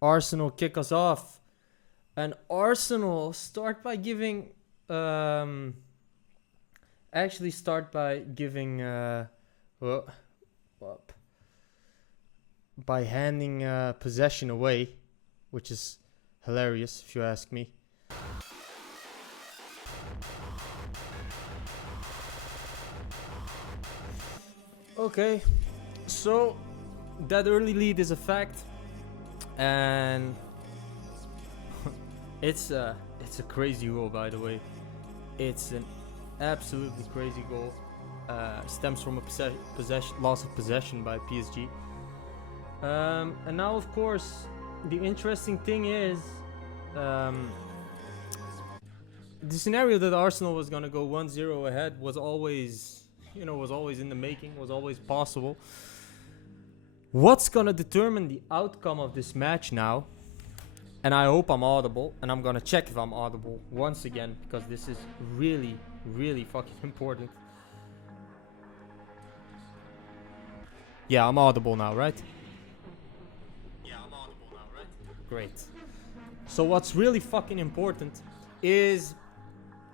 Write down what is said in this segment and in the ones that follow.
Arsenal kick us off. And Arsenal start by giving... actually start by giving... by handing possession away, which is hilarious if you ask me. Okay, so that early lead is a fact, and it's a crazy goal, by the way. It's an absolutely crazy goal. Stems from a loss of possession by PSG. And now, of course, the interesting thing is the scenario that Arsenal was gonna go 1-0 ahead was always in the making, was always possible. What's gonna determine the outcome of this match now? And I hope I'm audible, and I'm gonna check if I'm audible once again, because this is really, really fucking important. Yeah, I'm audible now, right? Great. So what's really fucking important is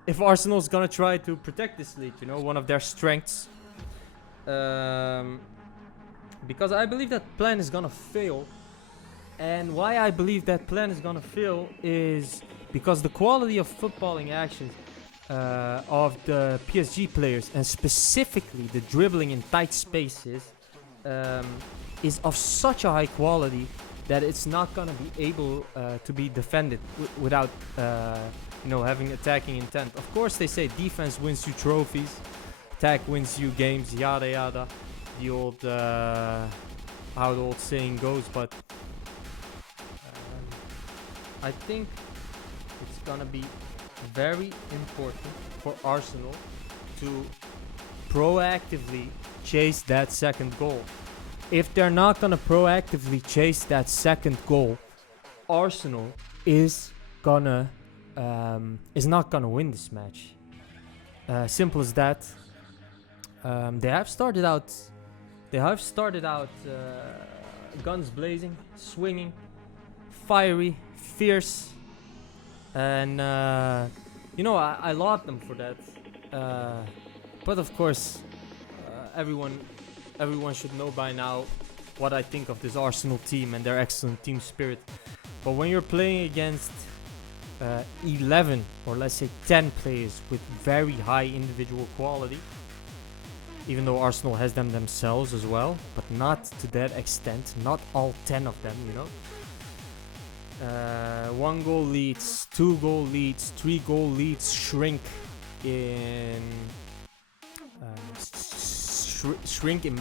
if Arsenal's gonna try to protect this lead, one of their strengths. Because I believe that plan is gonna fail. And why I believe that plan is gonna fail is because the quality of footballing actions of the PSG players, and specifically the dribbling in tight spaces, is of such a high quality that it's not gonna be able to be defended without having attacking intent. Of course, they say defense wins you trophies, attack wins you games, yada yada, the old how the old saying goes. But I think it's gonna be very important for Arsenal to proactively chase that second goal. If they're not gonna proactively chase that second goal, Arsenal is not gonna win this match. Simple as that. They have started out guns blazing, swinging, fiery, fierce, and I laud them for that. But of course, everyone should know by now what I think of this Arsenal team and their excellent team spirit. But when you're playing against 11 or let's say 10 players with very high individual quality, even though Arsenal has them themselves as well, but not to that extent, not all 10 of them, 1 goal leads, 2 goal leads, 3 goal leads shrink in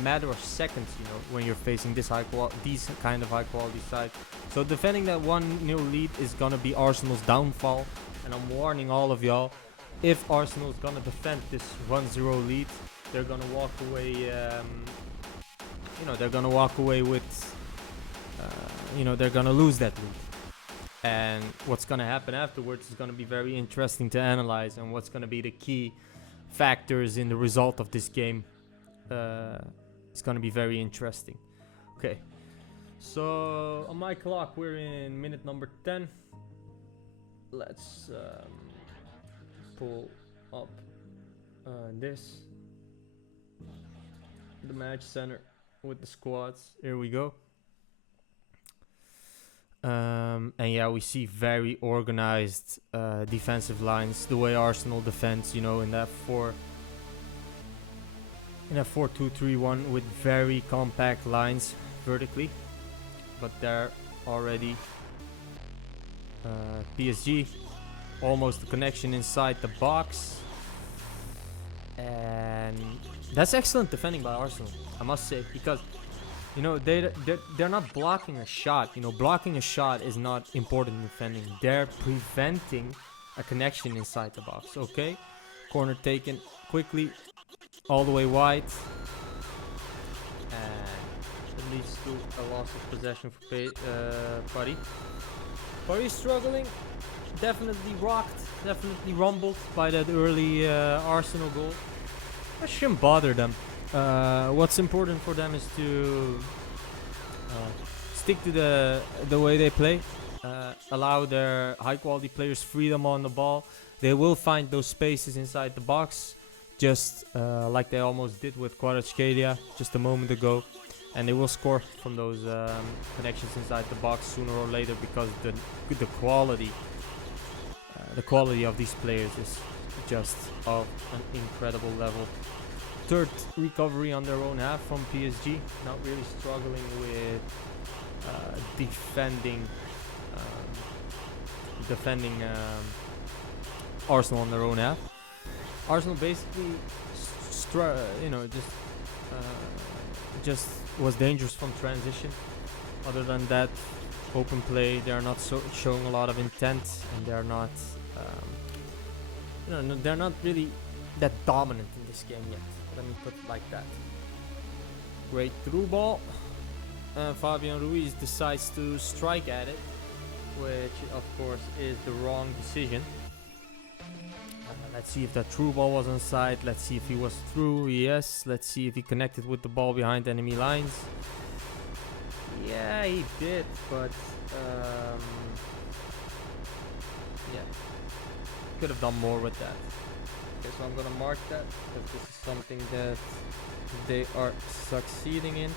matter of seconds, when you're facing these kind of high quality side. So defending that 1-0 lead is gonna be Arsenal's downfall, and I'm warning all of y'all, if Arsenal is gonna defend this 1-0 lead, they're gonna walk away. They're gonna walk away with. They're gonna lose that lead. And what's gonna happen afterwards is gonna be very interesting to analyze, and what's gonna be the key factors in the result of this game. It's gonna be very interesting. Okay, so on my clock we're in minute number 10. Let's pull up the match center with the squads. Here we go. And yeah, we see very organized defensive lines, the way Arsenal defends, in that 4-2-3-1 with very compact lines vertically. But they're already PSG, almost a connection inside the box, and that's excellent defending by Arsenal, I must say, because they're not blocking a shot. Blocking a shot is not important in defending. They're preventing a connection inside the box. Okay, corner taken quickly, all the way wide, and it leads to a loss of possession for Paris. Paris struggling, definitely rocked, definitely rumbled by that early Arsenal goal. That shouldn't bother them. What's important for them is stick to the way they play, allow their high quality players freedom on the ball, they will find those spaces inside the box, just like they almost did with Kvaratskhelia just a moment ago, and they will score from those connections inside the box sooner or later, because the quality of these players is just of an incredible level. Third recovery on their own half from PSG, not really struggling with defending Arsenal on their own half. Arsenal basically just was dangerous from transition. Other than that, open play, they are not showing a lot of intent, and they are not they're not really that dominant in this game yet. Let me put it like that. Great through ball. Fabian Ruiz decides to strike at it, which of course is the wrong decision. Let's see if that through ball was onside. Let's see if he was through. Yes. Let's see if he connected with the ball behind enemy lines. Yeah, he did, but yeah, could have done more with that. Okay, so I'm gonna mark that, because this is something that they are succeeding in.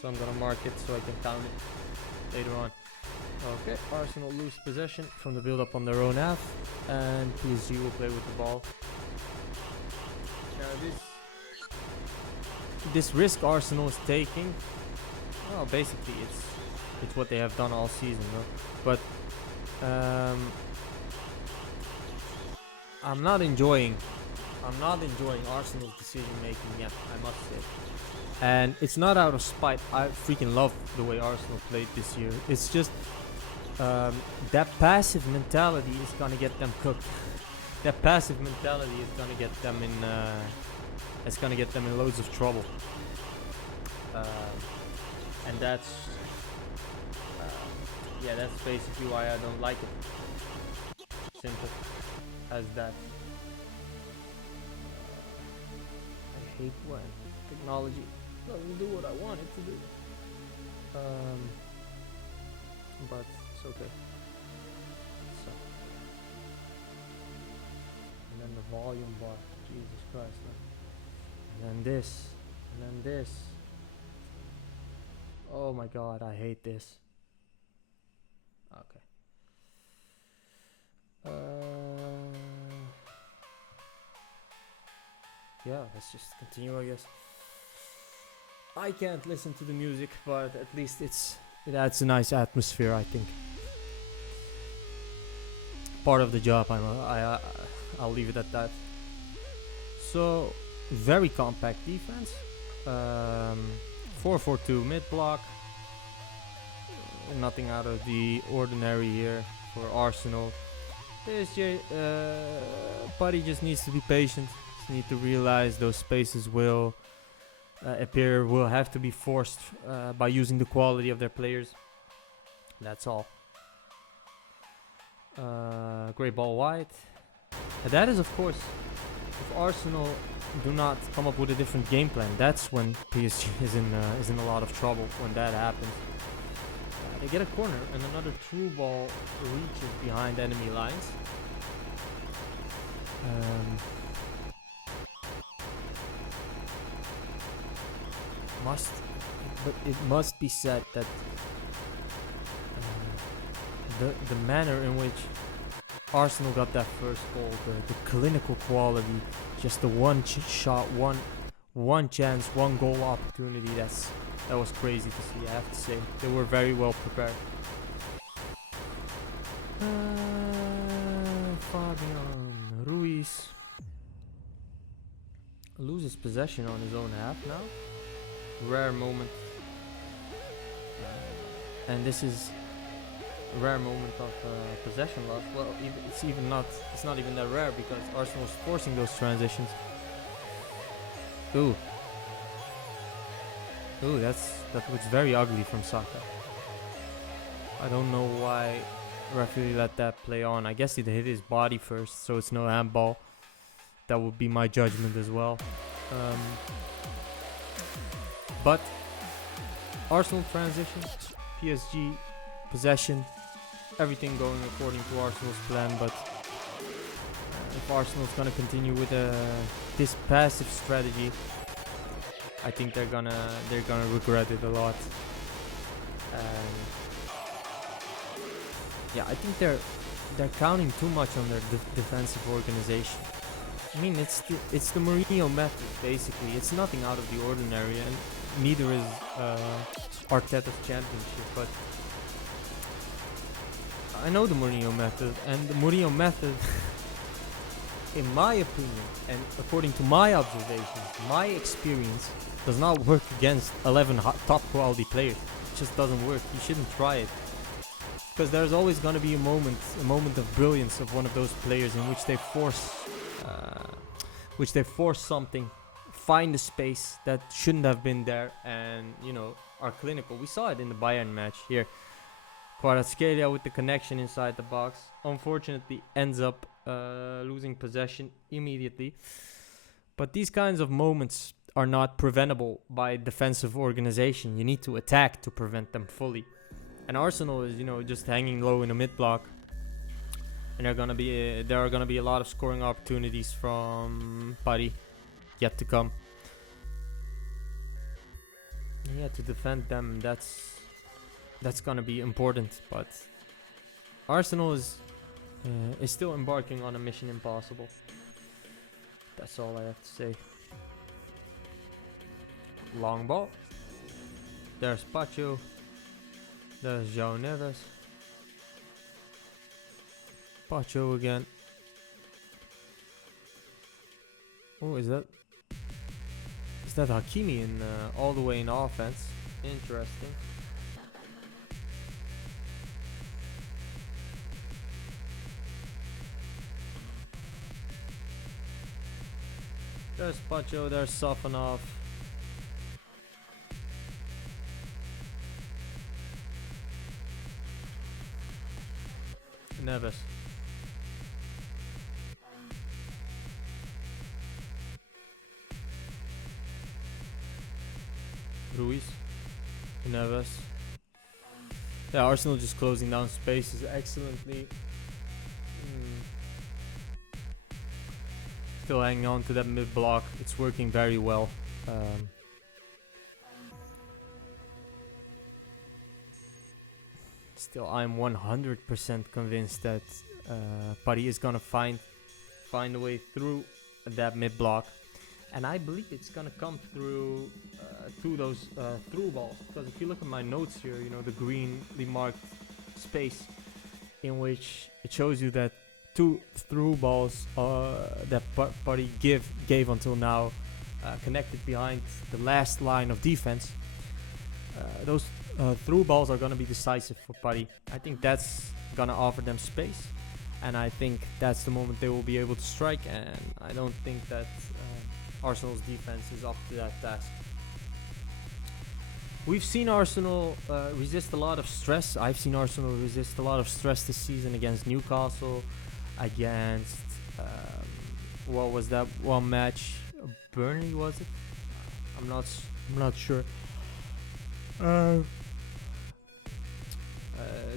So I'm gonna mark it so I can count it later on. Okay, Arsenal lose possession from the build-up on their own half, and PSG will play with the ball. Now this risk Arsenal is taking, well, basically it's what they have done all season, no? But I'm not enjoying Arsenal's decision making yet, I must say. And it's not out of spite. I freaking love the way Arsenal played this year. It's just that passive mentality is gonna get them cooked. That passive mentality is gonna get them in. It's gonna get them in loads of trouble. And that's basically why I don't like it. Simple as that. I hate when technology doesn't do what I want it to do. But it's okay. So, and then the volume bar, Jesus Christ, man. And then this, and then this. Oh my God, I hate this. Okay. Yeah, let's just continue, I guess. I can't listen to the music, but at least it adds a nice atmosphere, I think. Part of the job, I'll leave it at that. So, very compact defense. 4-4-2 mid block. Nothing out of the ordinary here for Arsenal. PSG, Buddy just needs to be patient. Just need to realize those spaces will have to be forced by using the quality of their players. That's all. Great ball wide. And that is, of course, if Arsenal do not come up with a different game plan, that's when PSG is in a lot of trouble. When that happens, they get a corner and another through ball reaches behind enemy lines. It must be said that the manner in which Arsenal got that first goal, the clinical quality, just the one shot, one chance, one goal opportunity, that was crazy to see, I have to say. They were very well prepared. Fabian Ruiz loses possession on his own half now. Rare moment. And this is a rare moment of possession loss. Well, it's not even that rare, because Arsenal is forcing those transitions. Ooh, that looks very ugly from Saka. I don't know why referee let that play on. I guess it hit his body first, so it's no handball. That would be my judgment as well. But Arsenal transition, PSG possession, everything going according to Arsenal's plan. But if Arsenal's gonna continue with this passive strategy, I think they're gonna regret it a lot. Yeah, I think they're counting too much on their defensive organization. I mean, it's the Mourinho method basically. It's nothing out of the ordinary, and neither is Arteta's championship. But I know the Mourinho method, and the Mourinho method, in my opinion, and according to my observations, my experience, does not work against 11 top quality players. It just doesn't work. You shouldn't try it, because there's always going to be a moment of brilliance of one of those players in which they force something, find a space that shouldn't have been there, and are clinical. We saw it in the Bayern match here. Kvaratskhelia with the connection inside the box, unfortunately ends up losing possession immediately. But these kinds of moments are not preventable by defensive organization. You need to attack to prevent them fully. And Arsenal is, just hanging low in the mid block, and there are gonna be a lot of scoring opportunities from Paris yet to come. Yeah, to defend them, that's gonna be important. But Arsenal is still embarking on a mission impossible. That's all I have to say. Long ball. There's Pacho. There's João Neves. Pacho again. Oh, is that Hakimi in all the way in offense? Interesting. There's Pacho, there's Sofanov. Neves. Ruiz. Neves. Yeah, Arsenal just closing down spaces excellently. Still hanging on to that mid block. It's working very well. Still, I'm 100% convinced that Paris is gonna find a way through that mid block, and I believe it's gonna come through those through balls. Because if you look at my notes here, the greenly marked space in which it shows you that 2 through balls that Paris gave until now connected behind the last line of defense. Those through balls are going to be decisive for Paris. I think that's going to offer them space, and I think that's the moment they will be able to strike, and I don't think that Arsenal's defense is up to that task. We've seen Arsenal resist a lot of stress. I've seen Arsenal resist a lot of stress this season against Newcastle, against what was that one match? Burnley, was it? I'm not sure.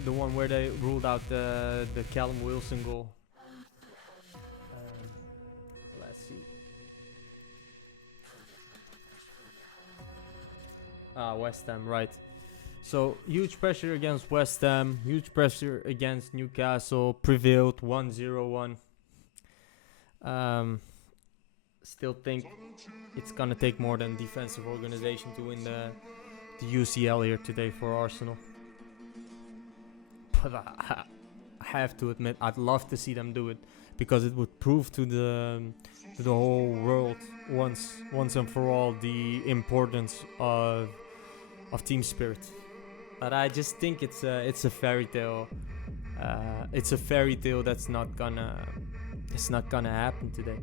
The one where they ruled out the Callum Wilson goal. Let's see. West Ham, right. So, huge pressure against West Ham, huge pressure against Newcastle, prevailed 1-0-1. Still think it's gonna take more than defensive organization to win the UCL here today for Arsenal. But I have to admit, I'd love to see them do it, because it would prove to the whole world once and for all the importance of team spirit. But I just think it's a fairy tale. It's a fairy tale that's not gonna happen today.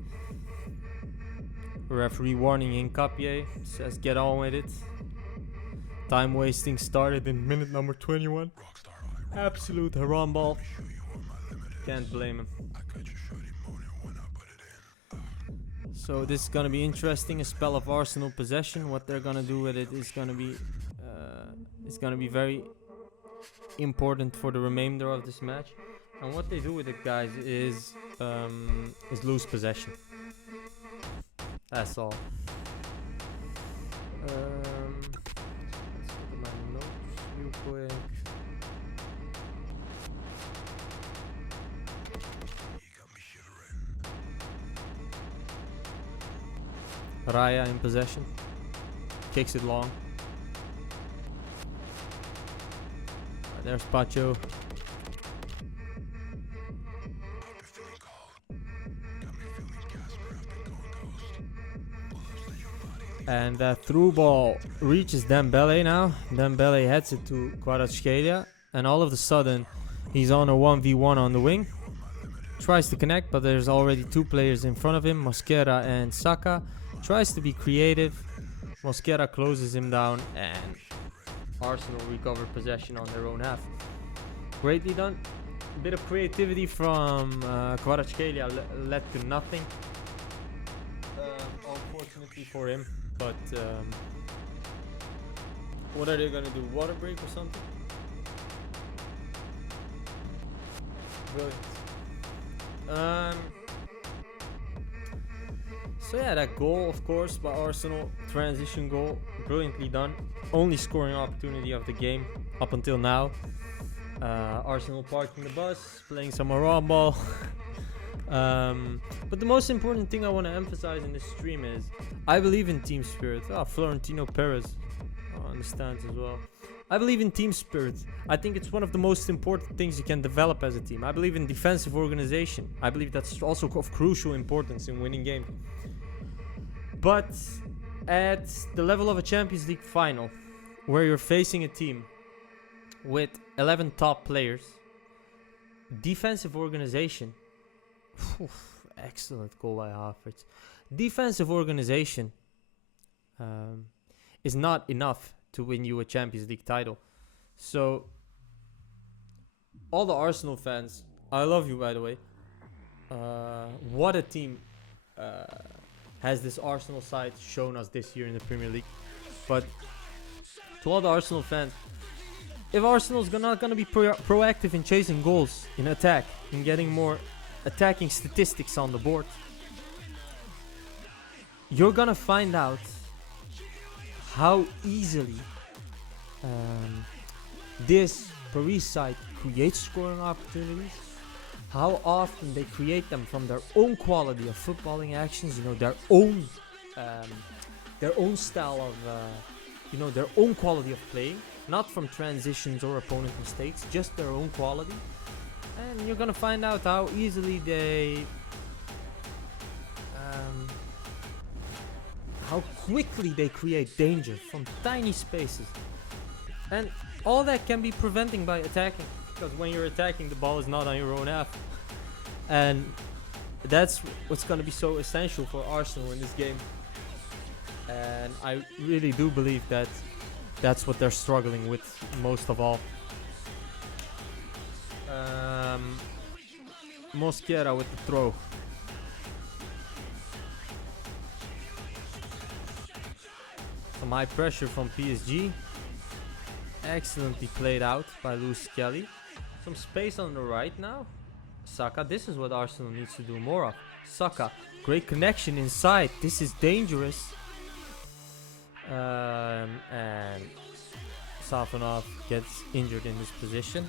Referee warning in Capie says get on with it. Time wasting started in minute number 21. Absolute haram ball. Can't blame him. So this is gonna be interesting. A spell of Arsenal possession. What they're gonna do with it is gonna be is gonna be very important for the remainder of this match. And what they do with it, guys, is lose possession. That's all. Let's look at my notes real quick. Raya in possession. Kicks it long. There's Pacho. And that through ball reaches Dembele now. Dembele heads it to Kvaratskhelia. And all of a sudden, he's on a 1v1 on the wing. Tries to connect, but there's already two players in front of him, Mosquera and Saka. Tries to be creative. Mosquera closes him down, and Arsenal recover possession on their own half. Greatly done. A bit of creativity from Kvaratskhelia led to nothing. Unfortunately for him. But what are they gonna do? Water break or something? Brilliant. So yeah, that goal, of course, by Arsenal, transition goal, brilliantly done. Only scoring opportunity of the game up until now. Arsenal parking the bus, playing some Iran ball. But the most important thing I want to emphasize in this stream is I believe in team spirit. Florentino Perez understands as well. I believe in team spirit. I think it's one of the most important things you can develop as a team. I believe in defensive organization. I believe that's also of crucial importance in winning games. But at the level of a Champions League final, where you're facing a team with 11 top players, defensive organization, excellent goal by Havertz. Defensive organization is not enough to win you a Champions League title. So, all the Arsenal fans, I love you, by the way. What a team has this Arsenal side shown us this year in the Premier League. But to all the Arsenal fans, if Arsenal's not going to be proactive in chasing goals, in attack, in getting more attacking statistics on the board, you're going to find out how easily this Paris side creates scoring opportunities, how often they create them from their own quality of footballing actions, their own style of, their own quality of playing, not from transitions or opponent mistakes, just their own quality. And you're gonna find out how easily they, how quickly they create danger from tiny spaces. And all that can be preventing by attacking, because when you're attacking, the ball is not on your own half. And that's what's going to be so essential for Arsenal in this game. And I really do believe that that's what they're struggling with most of all. Mosquera with the throw. Some high pressure from PSG. Excellently played out by Luis Kelly. Some space on the right now. Saka, this is what Arsenal needs to do more of. Saka, great connection inside. This is dangerous. And Safanov gets injured in this position.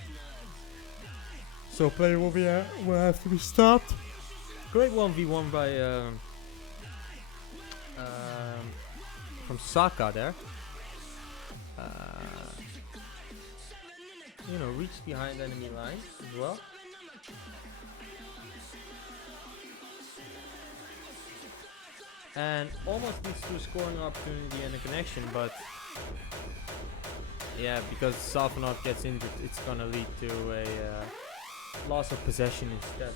So play will have to be stopped. Great 1v1 by from Saka there. Reached behind enemy lines as well. And almost leads to a scoring opportunity and a connection, but yeah, because Safanov gets injured, it's gonna lead to a loss of possession instead.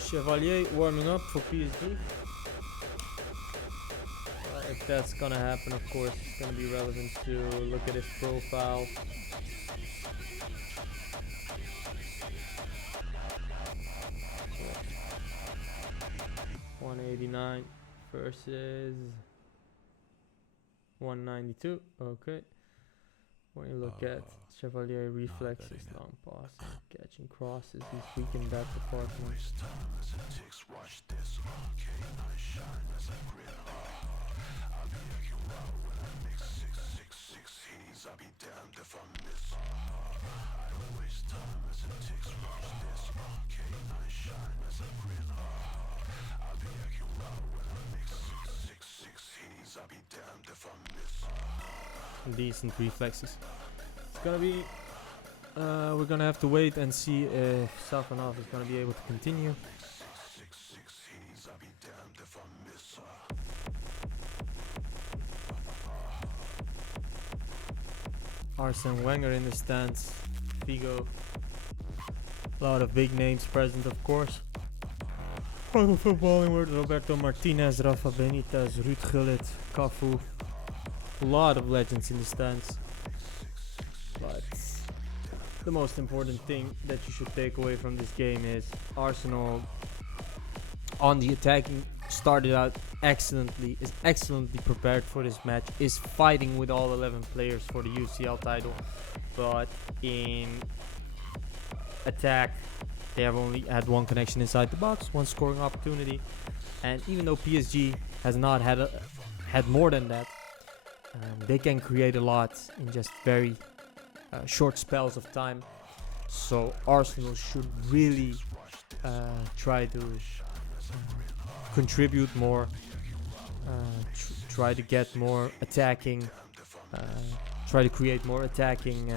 Chevalier warming up for PSG. If that's gonna happen, of course, it's gonna be relevant to look at his profile. 189 versus 192. Okay. When you look at Chevalier reflexes, long passing, catching crosses, he's weak in that department. Decent reflexes. It's gonna be we're gonna have to wait and see if Safanov is gonna be able to continue. Arsene Wenger in the stands. Figo. A lot of big names present, of course. From the footballing world, Roberto Martinez, Rafa Benitez, Ruud Gullit, Cafu. A lot of legends in the stands. But the most important thing that you should take away from this game is Arsenal on the attacking started out excellently, is excellently prepared for this match, is fighting with all 11 players for the UCL title, but in attack they have only had one connection inside the box, one scoring opportunity, and even though PSG has not had more than that, they can create a lot in just very short spells of time. So Arsenal should really try to contribute more, try to get more attacking, try to create more attacking,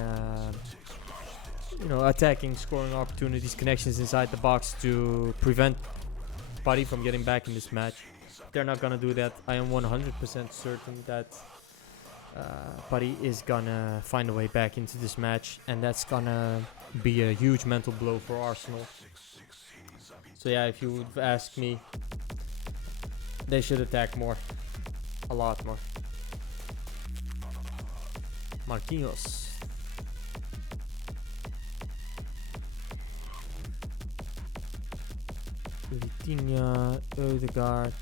attacking scoring opportunities, connections inside the box to prevent Paris from getting back in this match. They're not gonna do that. I am 100% certain that Paris is gonna find a way back into this match, and that's gonna be a huge mental blow for Arsenal. So yeah, if you would ask me, they should attack more, a lot more. Marquinhos. Vitinha, Ødegaard.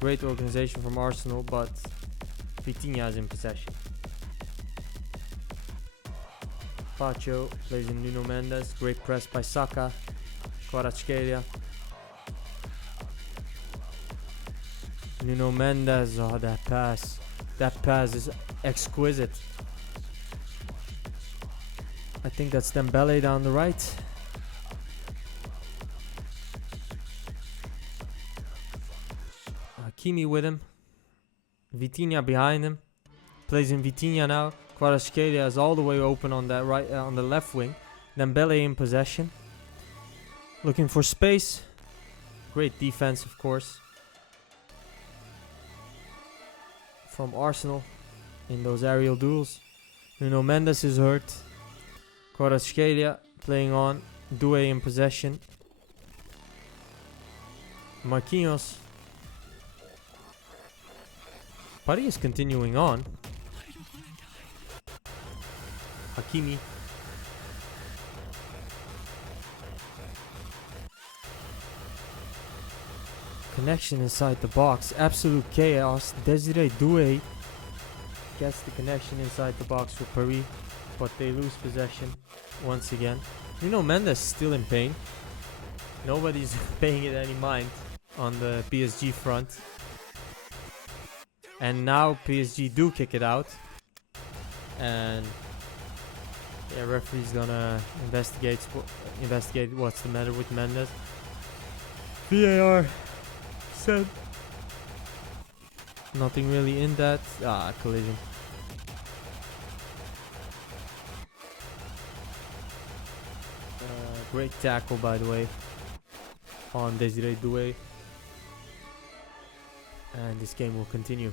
Great organization from Arsenal, but Vitinha is in possession. Pacho plays in Nuno Mendes. Great press by Saka. Kvaratskhelia. Nuno Mendes. Oh, that pass. That pass is exquisite. I think that's Dembele down the right. Hakimi with him. Vitinha behind him. Plays in Vitinha now. Kvaratskhelia is all the way open on that right, on the left wing. Dembele in possession. Looking for space. Great defense, of course, from Arsenal in those aerial duels. Nuno Mendes is hurt. Kvaratskhelia playing on. Doué in possession. Marquinhos. Paris is continuing on. Hakimi. Connection inside the box. Absolute chaos. Desiree Doué gets the connection inside the box for Paris, but they lose possession once again. Nuno Mendes still in pain. Nobody's paying it any mind on the PSG front. And now PSG do kick it out. And yeah, referee's gonna investigate what's the matter with Mendes. VAR said nothing really in that. Collision. Great tackle, by the way, on Desiree Doué. And this game will continue.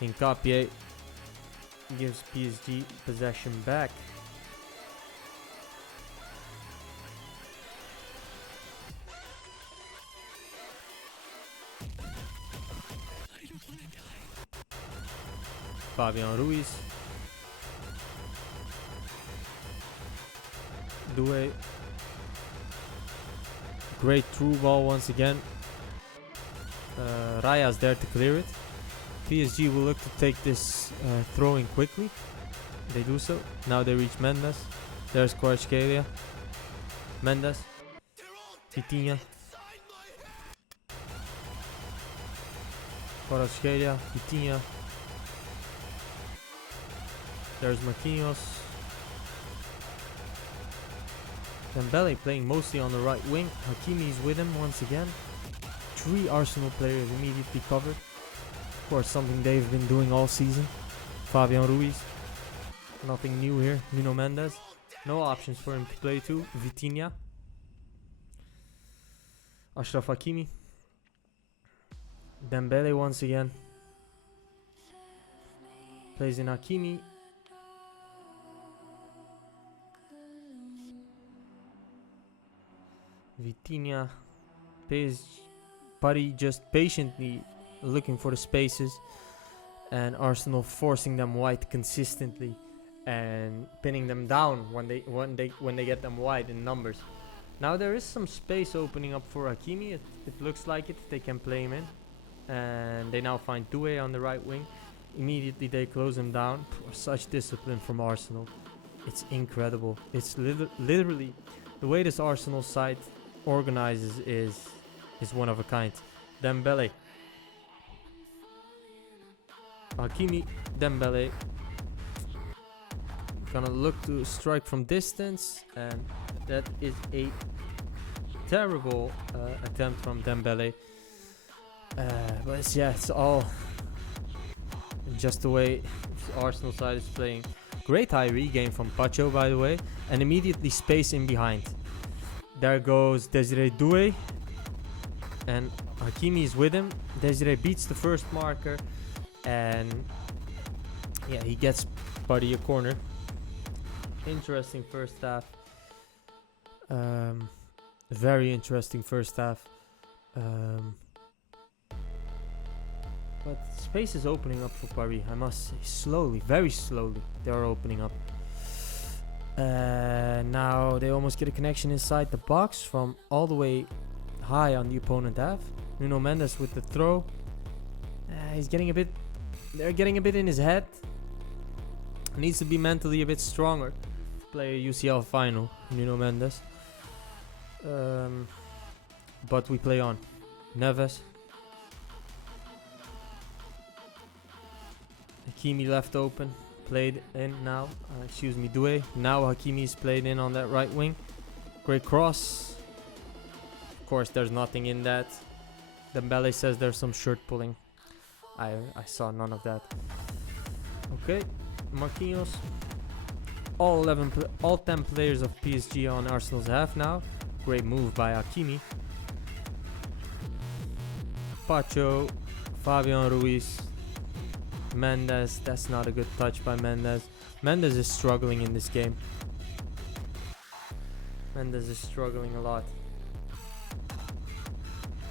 Hincapié gives PSG possession back. Fabian Ruiz. Doué. Great through ball once again. Raya's there to clear it. PSG will look to take this throw in quickly. They do so. Now they reach Mendes. There's Kvaratskhelia. Mendes. Vitinha. Kvaratskhelia. Vitinha. There's Marquinhos. Dembele playing mostly on the right wing. Hakimi is with him once again. 3 Arsenal players immediately covered. Of course, something they've been doing all season. Fabian Ruiz. Nothing new here. Nuno Mendes. No options for him to play to. Vitinha. Achraf Hakimi. Dembele once again. Plays in Hakimi. Vitinha. Paris just patiently looking for the spaces, and Arsenal forcing them wide consistently and pinning them down when they get them wide in numbers. Now there is some space opening up for Hakimi. It looks like it. They can play him in, and they now find Doué on the right wing. Immediately they close him down. Such discipline from Arsenal. It's incredible. It's literally the way this Arsenal side organizes is one of a kind. Dembele. Hakimi, Dembele. Gonna look to strike from distance, and that is a terrible attempt from Dembele. But it's all just the way the Arsenal side is playing. Great high regain from Pacho, by the way, and immediately space in behind. There goes Desiree Doué, and Hakimi is with him. Desiree beats the first marker, and yeah, he gets Buddy a corner. Interesting first half. Very interesting first half. But space is opening up for Paris, I must say. Slowly, very slowly, they are opening up. Now they almost get a connection inside the box from all the way high on the opponent half. Nuno Mendes with the throw. He's getting a bit. They're getting a bit in his head. Needs to be mentally a bit stronger to play a UCL final. Nuno Mendes. But we play on. Neves. Hakimi left open. Played in now. Excuse me, Doué. Now Hakimi's played in on that right wing. Great cross. Of course, there's nothing in that. Dembele says there's some shirt pulling. I saw none of that. Okay, Marquinhos. All 10 players of PSG on Arsenal's half now. Great move by Hakimi. Pacho, Fabian Ruiz, Mendes. That's not a good touch by Mendes. Mendes is struggling in this game. Mendes is struggling a lot.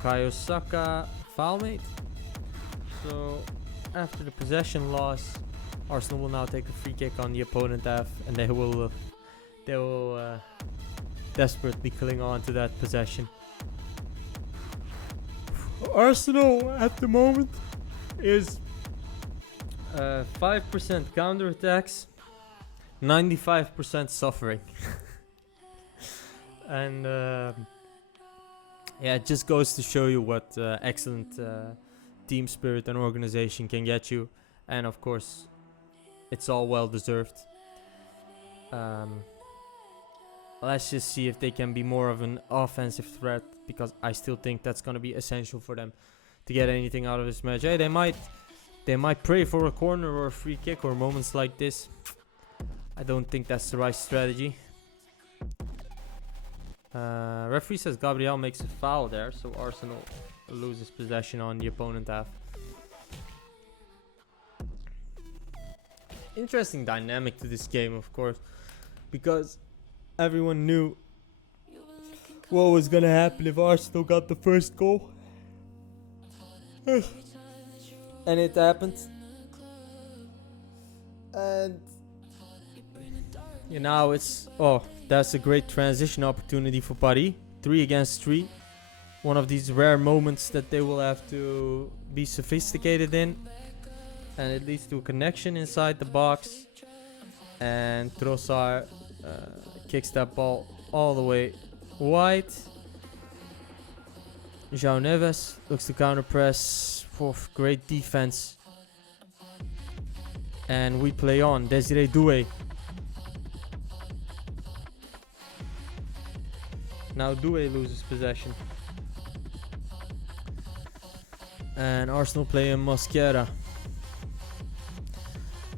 Bukayo Saka, foul mate. So after the possession loss, Arsenal will now take a free kick on the opponent half, and they will desperately cling on to that possession. Arsenal at the moment is 5% counterattacks, 95% suffering. And yeah, it just goes to show you what excellent team spirit and organization can get you. And of course, it's all well deserved. Let's just see if they can be more of an offensive threat, because I still think that's going to be essential for them to get anything out of this match. Hey, they might pray for a corner or a free kick or moments like this. I don't think that's the right strategy. Referee says Gabriel makes a foul there, so Arsenal loses possession on the opponent half. Interesting dynamic to this game, of course, because everyone knew what was gonna happen if Arsenal got the first goal. And it happened. And you know, it's that's a great transition opportunity for Paris. 3 against 3. one of these rare moments that they will have to be sophisticated in, and it leads to a connection inside the box, and Trossard kicks that ball all the way wide. João Neves looks to counter press. Great defense. And we play on. Desiree Doué. Now Doué loses possession. And Arsenal play in Mosquera.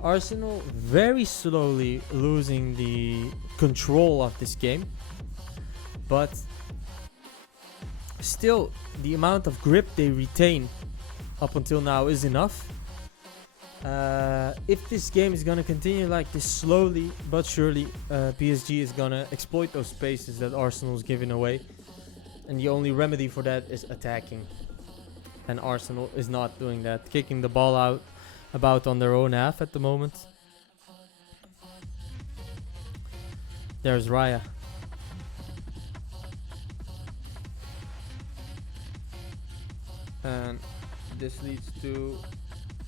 Arsenal very slowly losing the control of this game. But still, the amount of grip they retain up until now is enough. If this game is gonna continue like this, slowly but surely, PSG is gonna exploit those spaces that Arsenal is giving away, and the only remedy for that is attacking. And Arsenal is not doing that, kicking the ball out about on their own half at the moment. There's Raya. And this leads to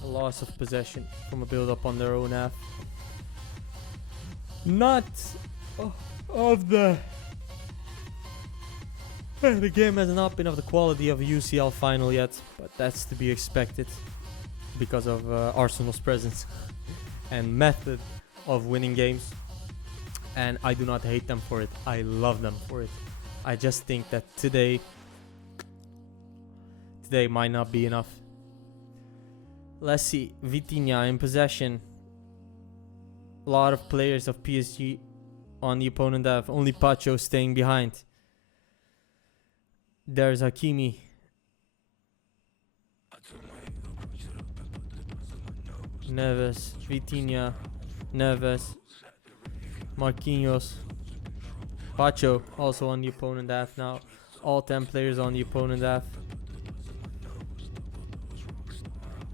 a loss of possession from a build-up on their own half. Not of the game has not been of the quality of a UCL final yet, but that's to be expected because of Arsenal's presence and method of winning games. And I do not hate them for it. I love them for it. I just think that today might not be enough. Let's see. Vitinha in possession. A lot of players of PSG on the opponent half. Only Pacho staying behind. There's Hakimi. Neves. Vitinha. Neves. Marquinhos. Pacho also on the opponent half now. All 10 players on the opponent half.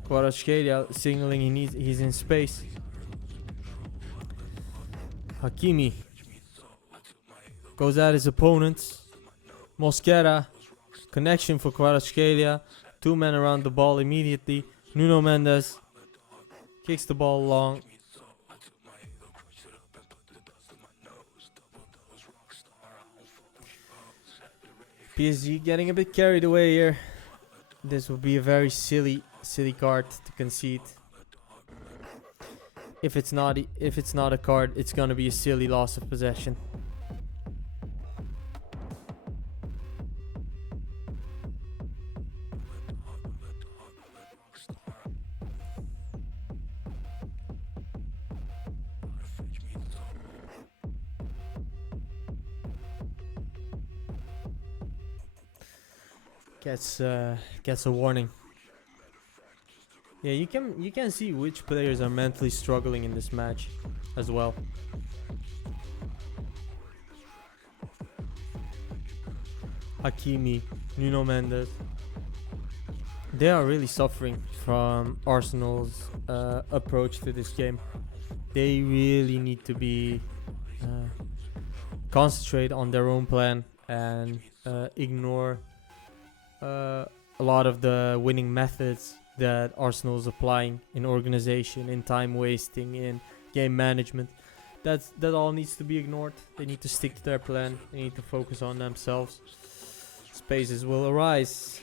Kvaratskhelia signaling he's in space. Hakimi goes at his opponent. Mosquera, connection for Kvaratskhelia. 2 men around the ball immediately. Nuno Mendes kicks the ball long. PSG getting a bit carried away here. This will be a very silly card to concede. If it's not a card, it's gonna be a silly loss of possession. Gets a warning. Yeah, you can see which players are mentally struggling in this match as well. Hakimi, Nuno Mendes. They are really suffering from Arsenal's approach to this game. They really need to be concentrate on their own plan and ignore a lot of the winning methods that Arsenal is applying in organization, in time wasting, in game management. That all needs to be ignored. They need to stick to their plan. They need to focus on themselves. Spaces will arise.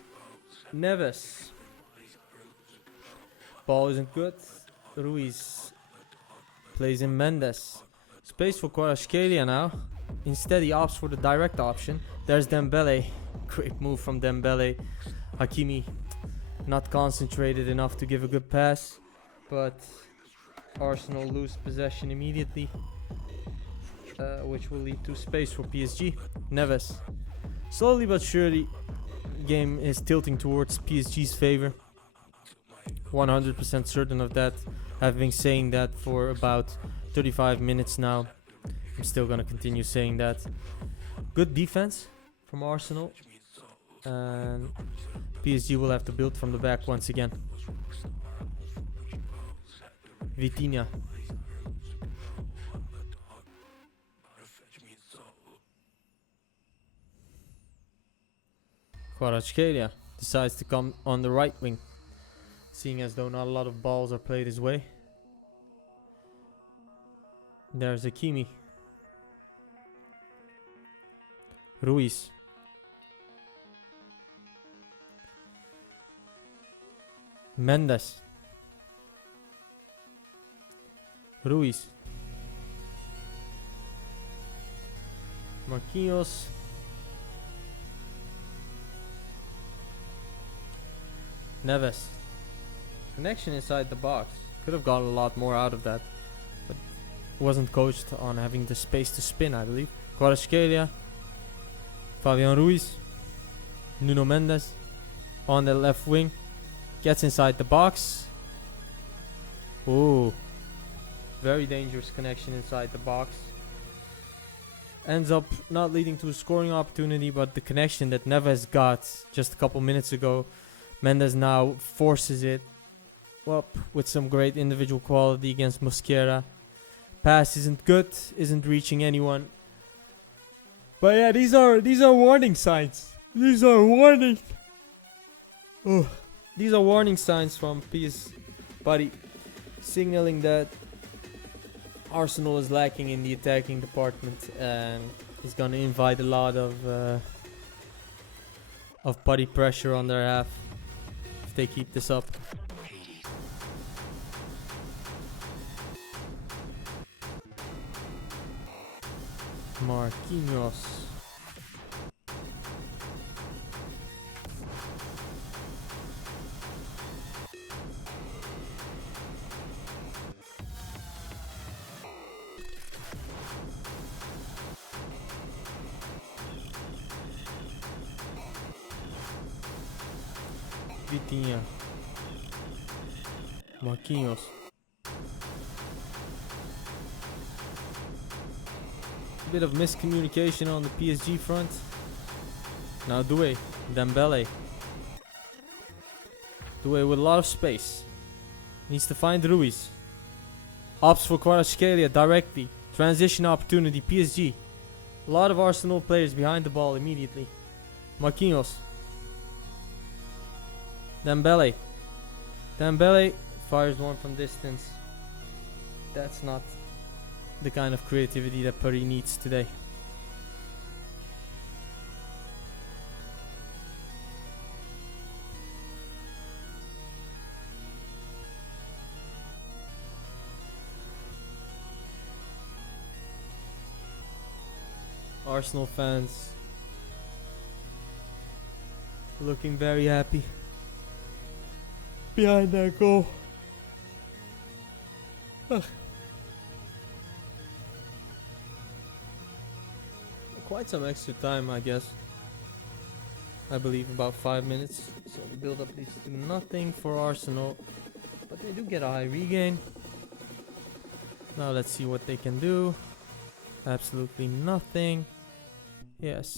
Neves. Ball isn't good. Ruiz plays in Mendes. Space for Kvaratskhelia now. Instead he opts for the direct option. There's Dembele. Great move from Dembele. Hakimi not concentrated enough to give a good pass, but Arsenal lose possession immediately, which will lead to space for PSG. Neves. Slowly but surely, game is tilting towards PSG's favor. 100% certain of that. Having saying that for about 35 minutes now, I'm still gonna continue saying that. Good defense from Arsenal, and PSG will have to build from the back once again. Vitinha. Kvaratskhelia decides to come on the right wing, seeing as though not a lot of balls are played his way. There's Hakimi. Ruiz. Mendes. Ruiz. Marquinhos. Neves. Connection inside the box. Could have gotten a lot more out of that, but wasn't coached on having the space to spin, I believe. Kvaratskhelia. Fabian Ruiz. Nuno Mendes. On the left wing. Gets inside the box. Ooh. Very dangerous connection inside the box. Ends up not leading to a scoring opportunity, but the connection that Neves got just a couple minutes ago, Mendes now forces it up with some great individual quality against Mosquera. Pass isn't good, isn't reaching anyone. But yeah, these are warning signs. These are warning. Oh. These are warning signs from PS Buddy, signaling that Arsenal is lacking in the attacking department and is gonna invite a lot of Buddy pressure on their half if they keep this up. Marquinhos. Vitinha. Marquinhos. A bit of miscommunication on the PSG front. Now Doué. Dembele. Doué with a lot of space. Needs to find Ruiz. Opts for Kvaratskhelia directly. Transition opportunity. PSG. A lot of Arsenal players behind the ball immediately. Marquinhos. Dembele. Dembele fires one from distance. That's not the kind of creativity that Paris needs today. Arsenal fans looking very happy behind that goal. Ugh. Quite some extra time, I guess. I believe about 5 minutes. So the build up leads to nothing for Arsenal, but they do get a high regain. Now let's see what they can do. Absolutely nothing. Yes,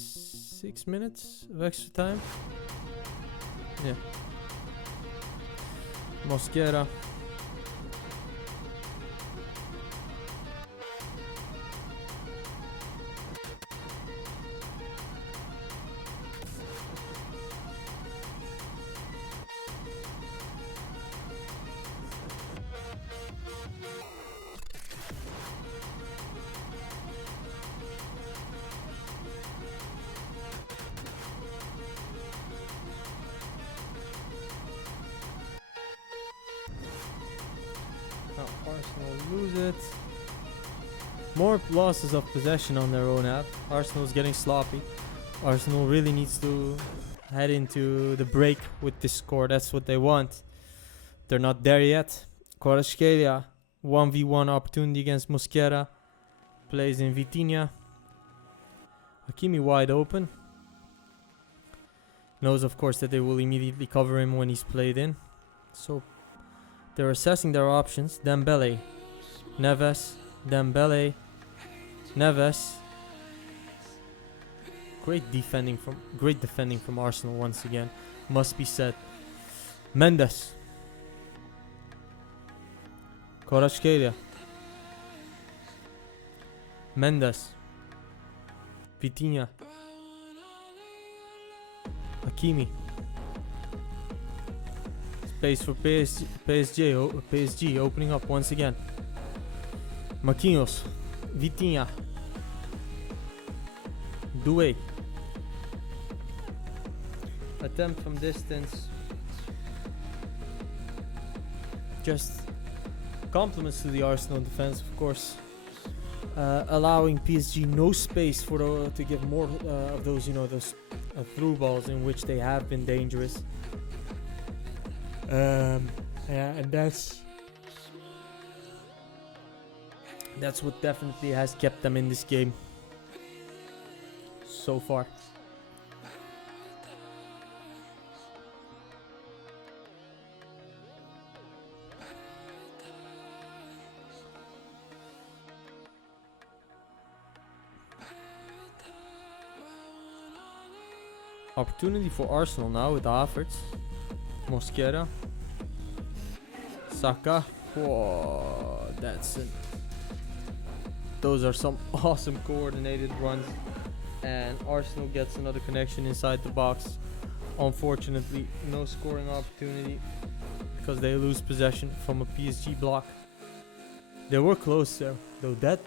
6 minutes of extra time. Yeah. Mosquera. Arsenal lose it. More losses of possession on their own half. Arsenal's getting sloppy. Arsenal really needs to head into the break with this score. That's what they want. They're not there yet. Kvaratskhelia, 1v1 opportunity against Mosquera. Plays in Vitinha. Hakimi wide open. Knows, of course, that they will immediately cover him when he's played in. So they're assessing their options. Dembele, Neves, Dembele, Neves. Great defending from Arsenal once again, must be said. Mendes, Kvaratskhelia, Mendes, Vitinha, Hakimi. Space for PSG opening up once again. Marquinhos. Vitinha. Doué. Attempt from distance. Just compliments to the Arsenal defense, of course. Allowing PSG no space to give more of those, those through balls in which they have been dangerous. And that's what definitely has kept them in this game so far. Opportunity for Arsenal now with Havertz, Mosquera, Saka. Whoa, those are some awesome coordinated runs, and Arsenal gets another connection inside the box. Unfortunately, no scoring opportunity because they lose possession from a PSG block. They were close there, though. That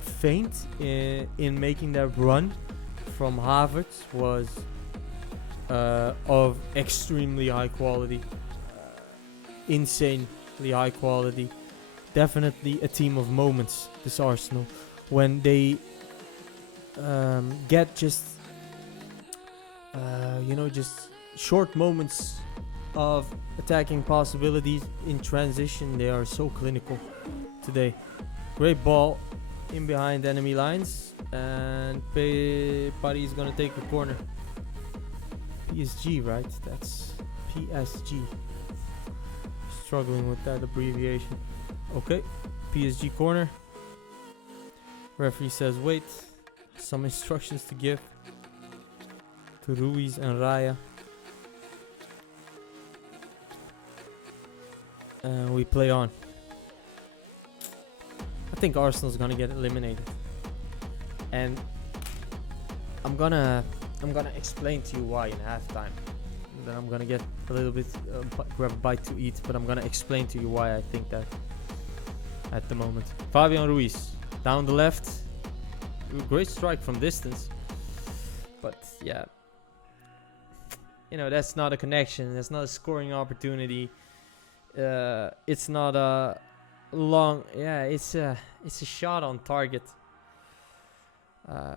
feint in making that run from Havertz was of extremely high quality, insanely high quality. Definitely a team of moments, this Arsenal, when they get just short moments of attacking possibilities in transition. They are so clinical today. Great ball in behind enemy lines, and Paris is gonna take the corner. PSG, right? That's PSG. Struggling with that abbreviation. Okay, PSG corner. Referee says wait. Some instructions to give to Ruiz and Raya. And we play on. I think Arsenal's gonna get eliminated, and I'm gonna explain to you why in halftime. Then I'm gonna get a little bit grab a bite to eat, but I'm gonna explain to you why I think that at the moment. Fabian Ruiz down the left, great strike from distance, but yeah, that's not a connection. That's not a scoring opportunity. It's not a long. Yeah, it's a shot on target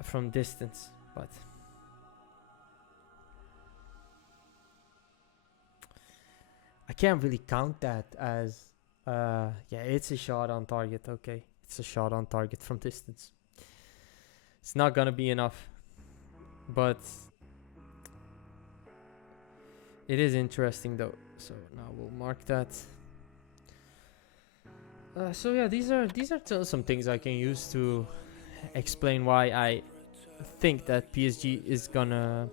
from distance, but I can't really count that as it's a shot on target. Okay, it's a shot on target from distance. It's not gonna be enough, but it is interesting though. So now we'll mark that. So yeah, these are some things I can use to explain why I think that PSG is gonna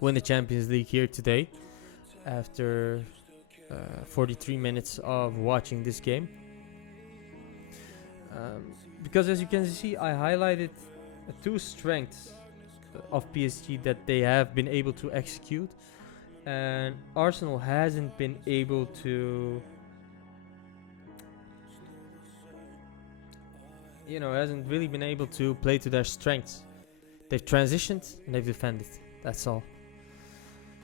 win the Champions League here today after 43 minutes of watching this game. Because as you can see, I highlighted two strengths of PSG that they have been able to execute, and Arsenal hasn't been able to, hasn't really been able to play to their strengths. They've transitioned and they've defended. That's all.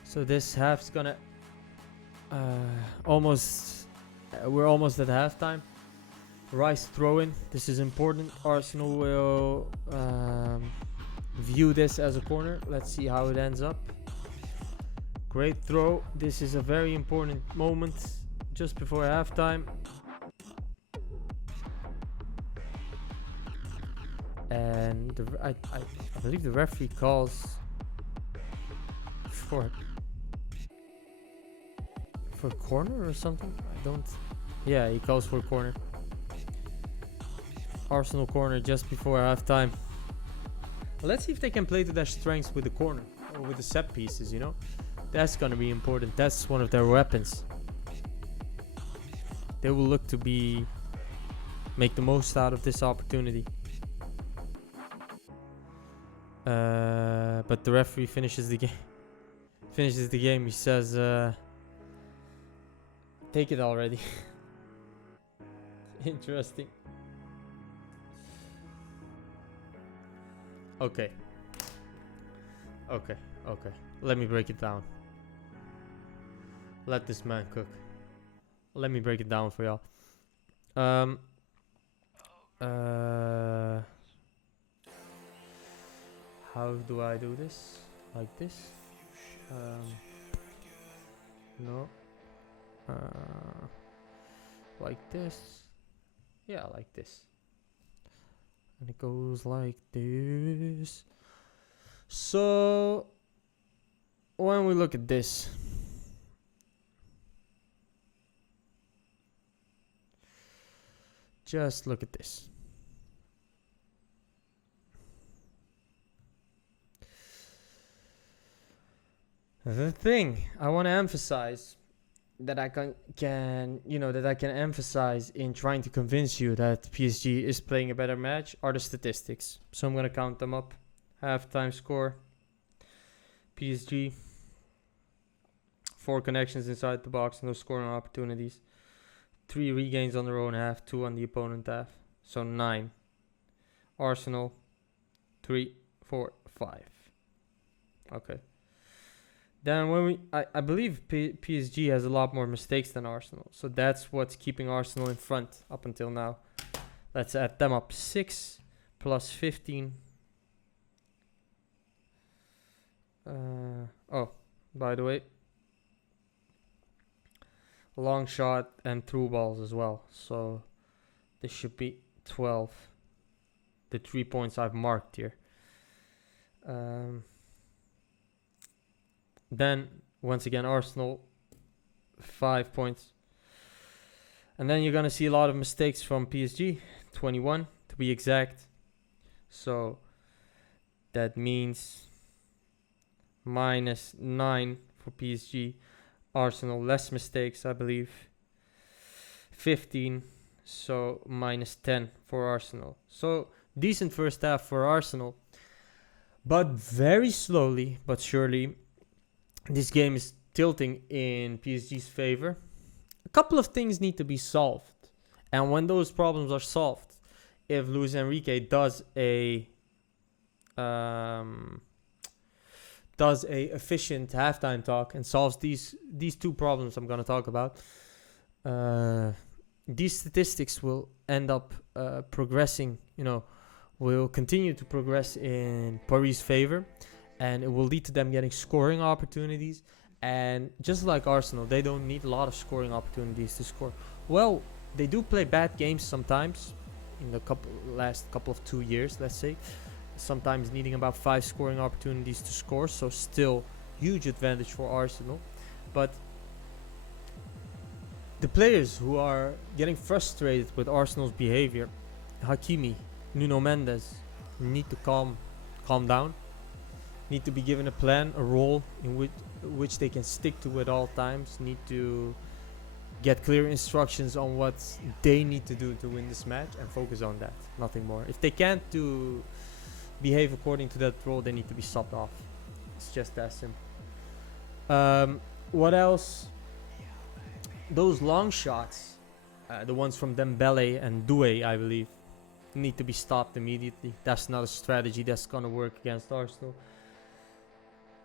So this half's gonna we're almost at halftime. Rice throw-in. This is important. Arsenal will view this as a corner. Let's see how it ends up. Great throw. This is a very important moment just before halftime. And I believe the referee calls for a corner or something. Yeah, he calls for a corner. Arsenal corner just before halftime. Let's see if they can play to their strengths with the corner or with the set pieces. That's gonna be important. That's one of their weapons. They will look to make the most out of this opportunity. But the referee finishes the game. He says, "Take it already." Interesting. Okay. Let me break it down. Let this man cook. Let me break it down for y'all. How do I do this? Like this? No. Like this? Yeah, like this. And it goes like this. So, when we look at this, just look at this. The thing I want to emphasize that I can emphasize in trying to convince you that PSG is playing a better match are the statistics. So I'm gonna count them up. Halftime score: PSG 4 connections inside the box, no scoring opportunities. 3 regains on their own half, 2 on the opponent half, so 9. Arsenal 3, 4, 5. Okay. Then I believe PSG has a lot more mistakes than Arsenal, so that's what's keeping Arsenal in front up until now. Let's add them up. 6 plus 15. By the way, long shot and through balls as well, so this should be 12. The 3 points I've marked here. Then, once again, Arsenal, 5 points. And then you're going to see a lot of mistakes from PSG, 21 to be exact. So, that means -9 for PSG. Arsenal, less mistakes, I believe. 15, so -10 for Arsenal. So, decent first half for Arsenal. But very slowly, but surely, this game is tilting in PSG's favor. A couple of things need to be solved. And when those problems are solved, if Luis Enrique does a efficient halftime talk and solves these 2 problems I'm going to talk about, these statistics will end up progressing, will continue to progress in Paris' favor. And it will lead to them getting scoring opportunities. And just like Arsenal, they don't need a lot of scoring opportunities to score. Well, they do play bad games sometimes in the last couple of 2 years, let's say. Sometimes needing about 5 scoring opportunities to score. So still huge advantage for Arsenal. But the players who are getting frustrated with Arsenal's behavior, Hakimi, Nuno Mendes, need to calm down. Need to be given a plan, a role in which they can stick to at all times. Need to get clear instructions on what they need to do to win this match and focus on that, nothing more. If they can't behave according to that role, they need to be subbed off. It's just that simple. What else? Those long shots, the ones from Dembele and Doué, I believe, need to be stopped immediately. That's not a strategy that's gonna work against Arsenal.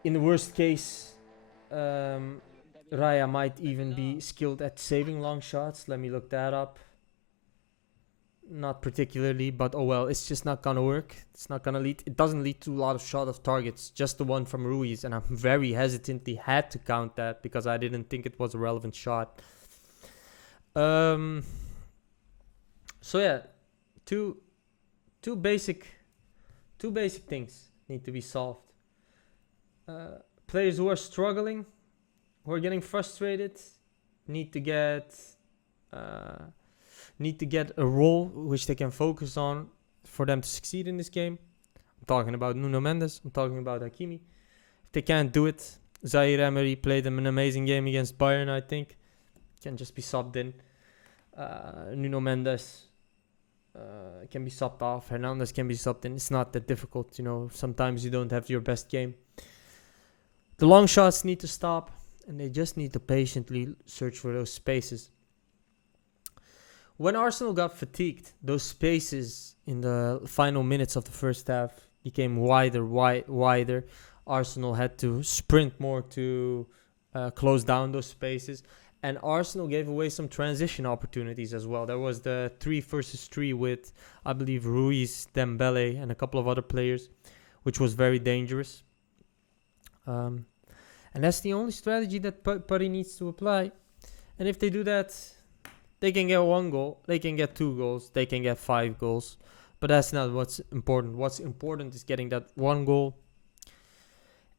In the worst case, Raya might even be skilled at saving long shots. Let me look that up. Not particularly, but oh well, it's just not gonna work. It's not gonna lead. It doesn't lead to a lot of shot of targets. Just the one from Ruiz, and I'm very hesitantly had to count that because I didn't think it was a relevant shot. So yeah, two basic things need to be solved. Players who are struggling, who are getting frustrated, need to get a role which they can focus on for them to succeed in this game. I'm talking about Nuno Mendes. I'm talking about Hakimi. If they can't do it, Zaire Emery played an amazing game against Bayern, I think. Can just be subbed in. Nuno Mendes can be subbed off. Hernandez can be subbed in. It's not that difficult, you know. Sometimes you don't have your best game. The long shots need to stop, and they just need to patiently search for those spaces. When Arsenal got fatigued, those spaces in the final minutes of the first half became wider. Arsenal had to sprint more to close down those spaces. And Arsenal gave away some transition opportunities as well. There was the 3 versus 3 with, I believe, Ruiz, Dembele, and a couple of other players, which was very dangerous. And that's the only strategy that Putty needs to apply. And if they do that, they can get 1 goal, they can get 2 goals, they can get 5 goals. But that's not what's important. What's important is getting that 1 goal.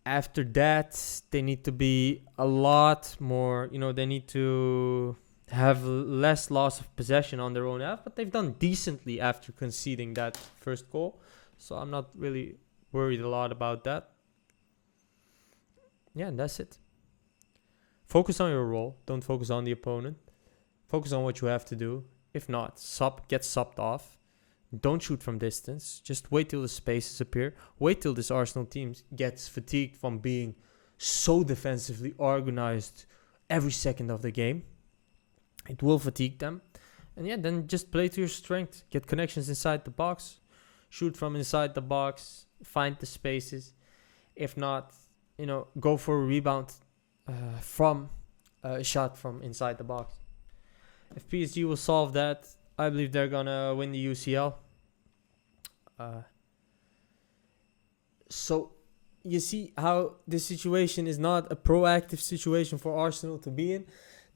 After that, they need to be a lot more, you know, they need to have less loss of possession on their own half. But they've done decently after conceding that first goal. So I'm not really worried a lot about that. Yeah, and that's it. Focus on your role. Don't focus on the opponent. Focus on what you have to do. If not, get subbed off. Don't shoot from distance. Just wait till the spaces appear. Wait till this Arsenal team gets fatigued from being so defensively organized every second of the game. It will fatigue them. And yeah, then just play to your strength. Get connections inside the box. Shoot from inside the box. Find the spaces. If not, you know, go for a rebound from a shot from inside the box. If PSG will solve that, I believe they're gonna win the UCL. So you see how this situation is not a proactive situation for Arsenal to be in.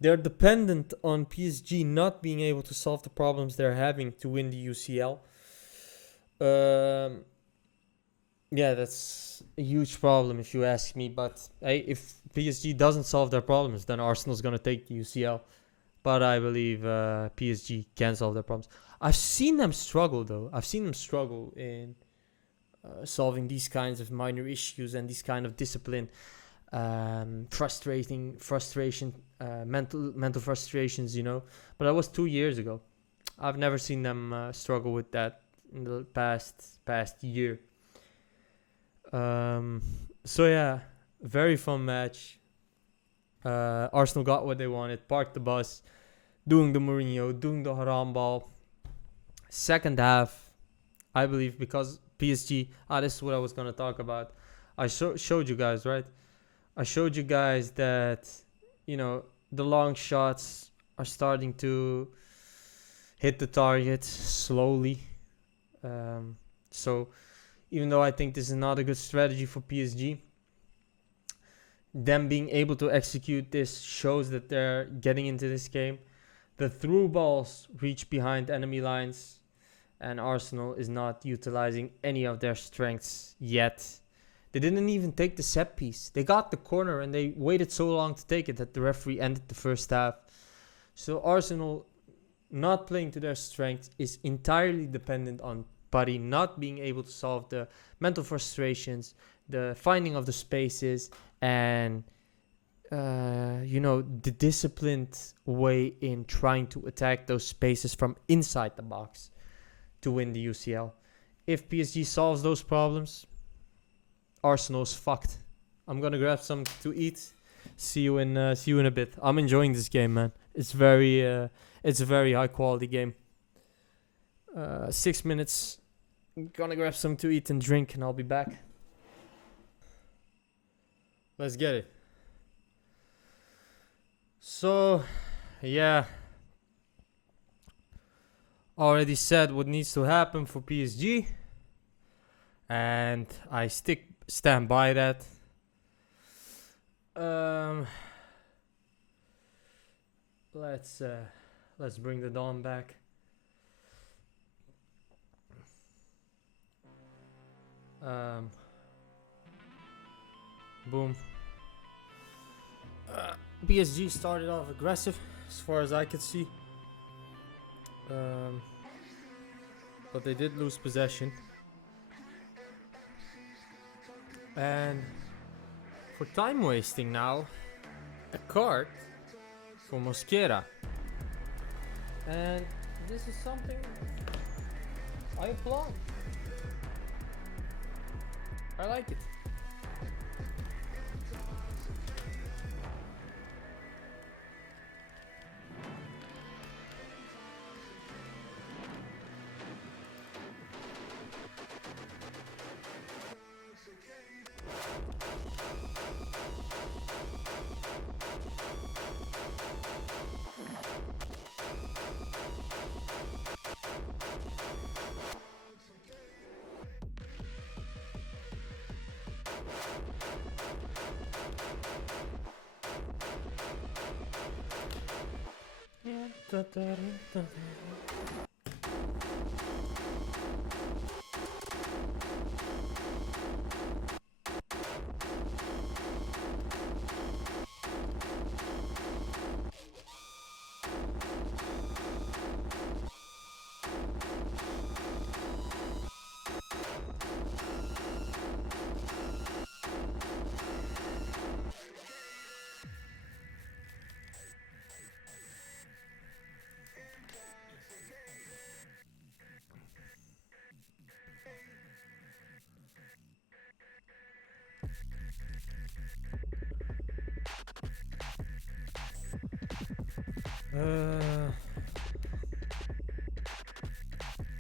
They're dependent on PSG not being able to solve the problems they're having to win the UCL. Yeah, that's a huge problem if you ask me. But hey, if PSG doesn't solve their problems, then Arsenal's gonna take the UCL. But I believe PSG can solve their problems. I've seen them struggle, though. I've seen them struggle in solving these kinds of minor issues and these kind of discipline, frustration, mental frustrations, you know. But that was 2 years ago. I've never seen them struggle with that in the past year. So yeah, very fun match. Arsenal got what they wanted, parked the bus, doing the Mourinho, doing the haram ball. Second half, I believe, because PSG, this is what I was going to talk about. I showed you guys, right? I showed you guys that, you know, the long shots are starting to hit the target slowly. So even though I think this is not a good strategy for PSG, them being able to execute this shows that they're getting into this game. The through balls reach behind enemy lines, and Arsenal is not utilizing any of their strengths yet. They didn't even take the set piece. They got the corner and they waited so long to take it that the referee ended the first half. So Arsenal not playing to their strengths is entirely dependent on Putty not being able to solve the mental frustrations, the finding of the spaces, and the disciplined way in trying to attack those spaces from inside the box to win the UCL. If PSG solves those problems, Arsenal's fucked. I'm gonna grab some to eat. See you in a bit. I'm enjoying this game, man. It's a very high quality game. 6 minutes. Gonna grab some to eat and drink, and I'll be back. Let's get it. So, yeah. Already said what needs to happen for PSG. And I stand by that. Let's bring the dawn back. Boom. PSG started off aggressive, as far as I could see. But they did lose possession. And for time wasting now, a card for Mosquera. And this is something I applaud. I like it.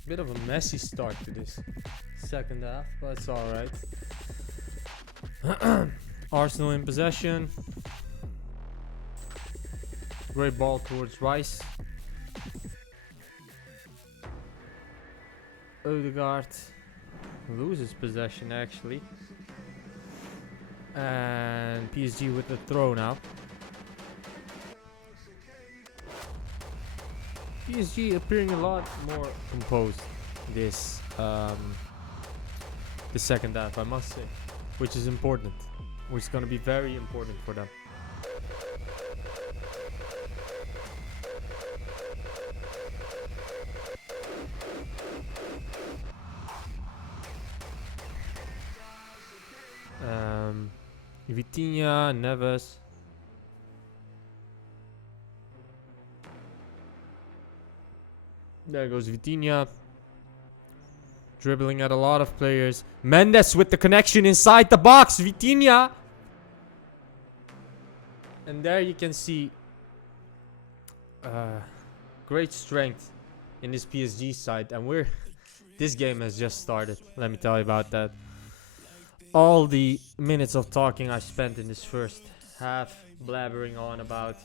Bit of a messy start to this second half, but it's alright. Arsenal in possession. Great ball towards Rice. Odegaard loses possession actually. And PSG with the throw now. PSG appearing a lot more composed this the second half, I must say, which is important, which is going to be very important for them. Vitinha, Neves. There goes Vitinha. Dribbling at a lot of players. Mendes with the connection inside the box. Vitinha. And there you can see great strength in this PSG side. And this game has just started. Let me tell you about that. All the minutes of talking I spent in this first half blabbering on about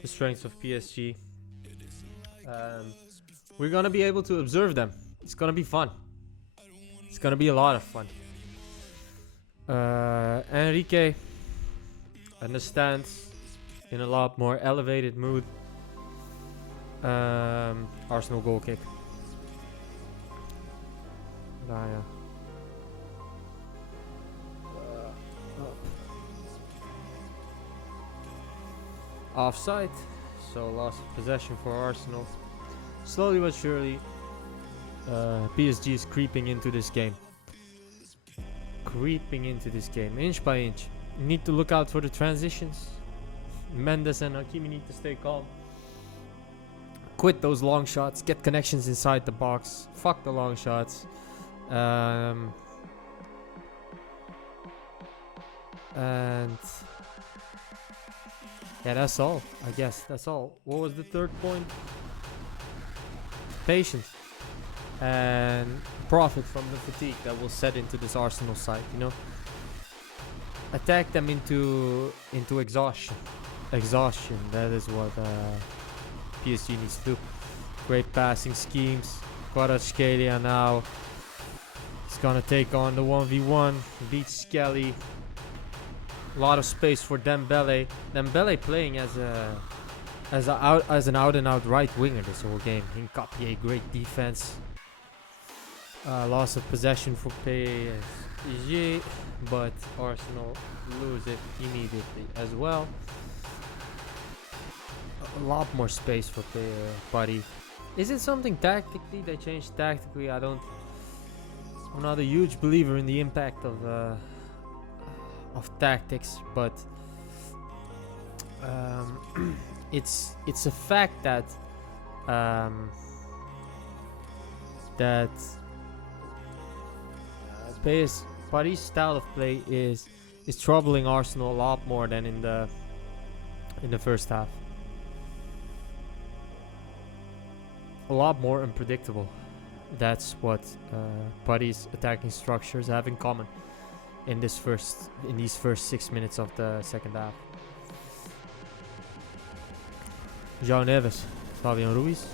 the strengths of PSG. We're gonna be able to observe them. It's gonna be fun. It's gonna be a lot of fun. Enrique understands in a lot more elevated mood. Arsenal goal kick. Raya. Offside, so loss of possession for Arsenal. Slowly but surely, PSG is creeping into this game. Inch by inch. You need to look out for the transitions. Mendes and Hakimi need to stay calm. Quit those long shots. Get connections inside the box. Fuck the long shots. And yeah, that's all. I guess that's all. What was the third point? Patience and profit from the fatigue that will set into this Arsenal side. You know, attack them into exhaustion. That is what PSG needs to do. Great passing schemes. Kvaratskhelia now. He's gonna take on the 1v1. Beats Skelly. A lot of space for Dembele. Dembele playing as an out-and-out right winger this whole game. Hincapié, great defense. Loss of possession for PSG, but Arsenal lose it immediately as well. A lot more space for Buddy. Is it something tactically they changed tactically? I'm not a huge believer in the impact of tactics, but it's a fact that Paris' style of play is troubling Arsenal a lot more than in the first half. A lot more unpredictable. That's what Paris' attacking structures have in common in these first 6 minutes of the second half. João Neves, Fabian Ruiz.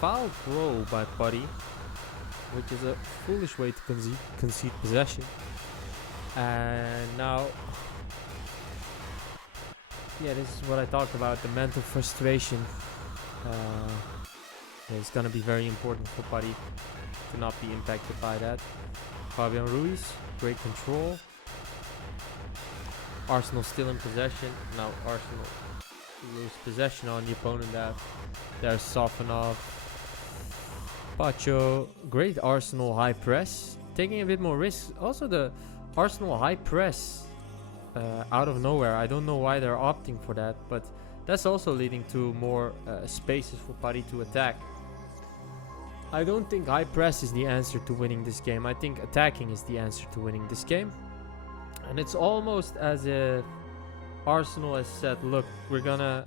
Foul throw by Paris, which is a foolish way to concede possession. And now, yeah, this is what I talked about, the mental frustration. It's going to be very important for Paris to not be impacted by that. Fabian Ruiz, great control. Arsenal still in possession. Now Arsenal lose possession on the opponent that they're softened off. Pacho, great Arsenal high press, taking a bit more risks. Also the Arsenal high press out of nowhere. I don't know why they're opting for that, but that's also leading to more spaces for Paris to attack. I don't think high press is the answer to winning this game. I think attacking is the answer to winning this game. And it's almost as if Arsenal has said, look, we're gonna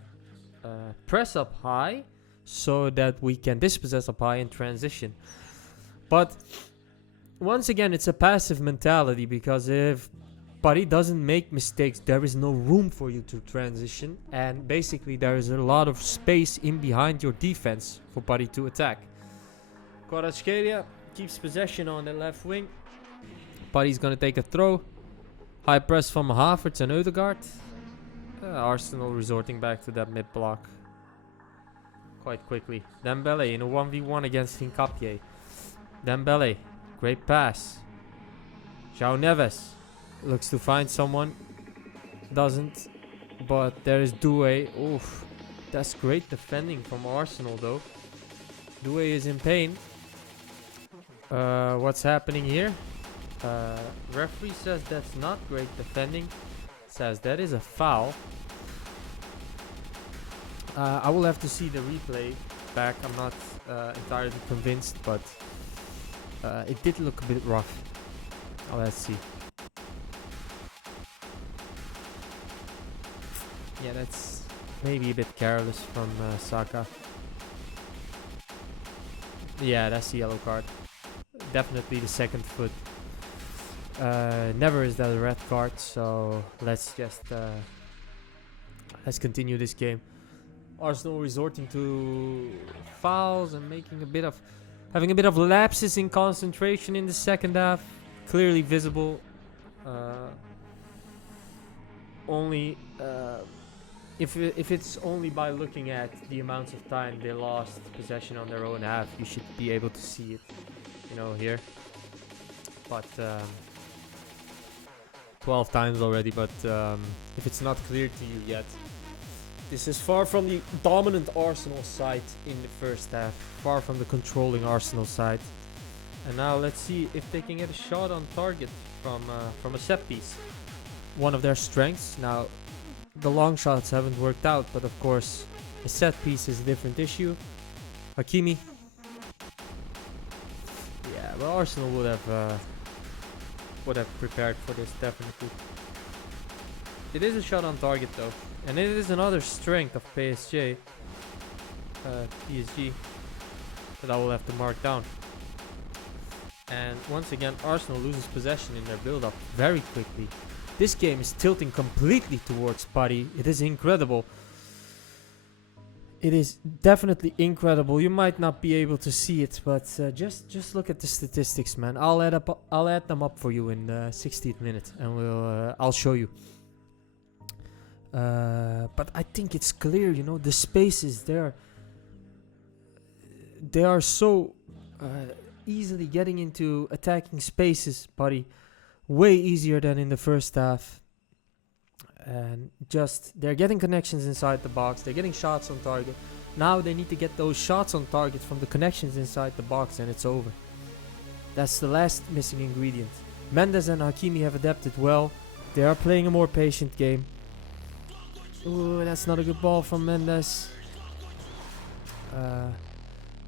press up high so that we can dispossess up high in transition. But once again, it's a passive mentality, because if Paris doesn't make mistakes, there is no room for you to transition, and basically there is a lot of space in behind your defense for Paris to attack. Kvaratskhelia keeps possession on the left wing. Paris gonna take a throw. High press from Havertz and Ødegaard. Arsenal resorting back to that mid block quite quickly. Dembele in a 1v1 against Hincapié. Dembele, great pass. João Neves looks to find someone. Doesn't. But there is Doué. Oof. That's great defending from Arsenal though. Doué is in pain. What's happening here? Referee says that's not great defending. Says that is a foul. I will have to see the replay back. I'm not entirely convinced, but it did look a bit rough. Let's see. Yeah, that's maybe a bit careless from Saka. Yeah, that's the yellow card. Definitely the second foot. Never is that a red card, so let's just let's continue this game. Arsenal resorting to fouls and having a bit of lapses in concentration in the second half, clearly visible. Only if it's only by looking at the amounts of time they lost possession on their own half, you should be able to see it, here. But 12 times already, but if it's not clear to you yet, this is far from the dominant Arsenal side in the first half, far from the controlling Arsenal side. And now let's see if they can get a shot on target from a set piece, one of their strengths. Now the long shots haven't worked out, but of course a set piece is a different issue. Hakimi. Yeah, well, Arsenal would have prepared for this, definitely. It is a shot on target though, and it is another strength of PSG that I will have to mark down. And once again, Arsenal loses possession in their build-up very quickly. This game is tilting completely towards Paris. It is incredible. It is definitely incredible. You might not be able to see it, but just look at the statistics, man. I'll add them up for you in the 60th minute, and I'll show you. But I think it's clear, the spaces there. They are so easily getting into attacking spaces, Paris. Way easier than in the first half. And they're getting connections inside the box. They're getting shots on target. Now they need to get those shots on target from the connections inside the box, and it's over. That's the last missing ingredient. Mendes and Hakimi have adapted well. They are playing a more patient game. Ooh, that's not a good ball from Mendes.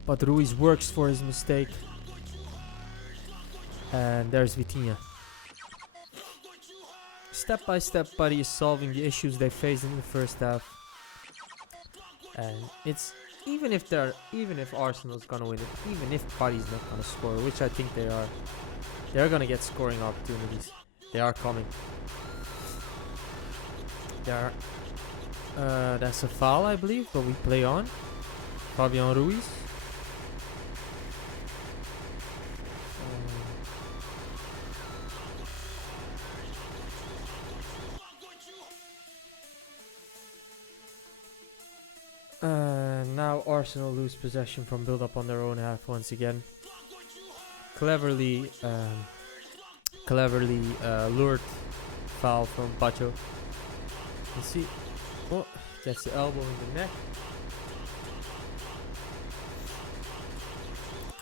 But Ruiz works for his mistake. And there's Vitinha. Step by step, Buddy is solving the issues they faced in the first half. And it's even if Arsenal's gonna win it, even if Buddy's not gonna score, which I think they're gonna get scoring opportunities. They are coming. That's a foul, I believe, but we play on. Fabian Ruiz. Now Arsenal lose possession from build up on their own half once again. Cleverly lured foul from Pacho. You see, oh, gets the elbow in the neck.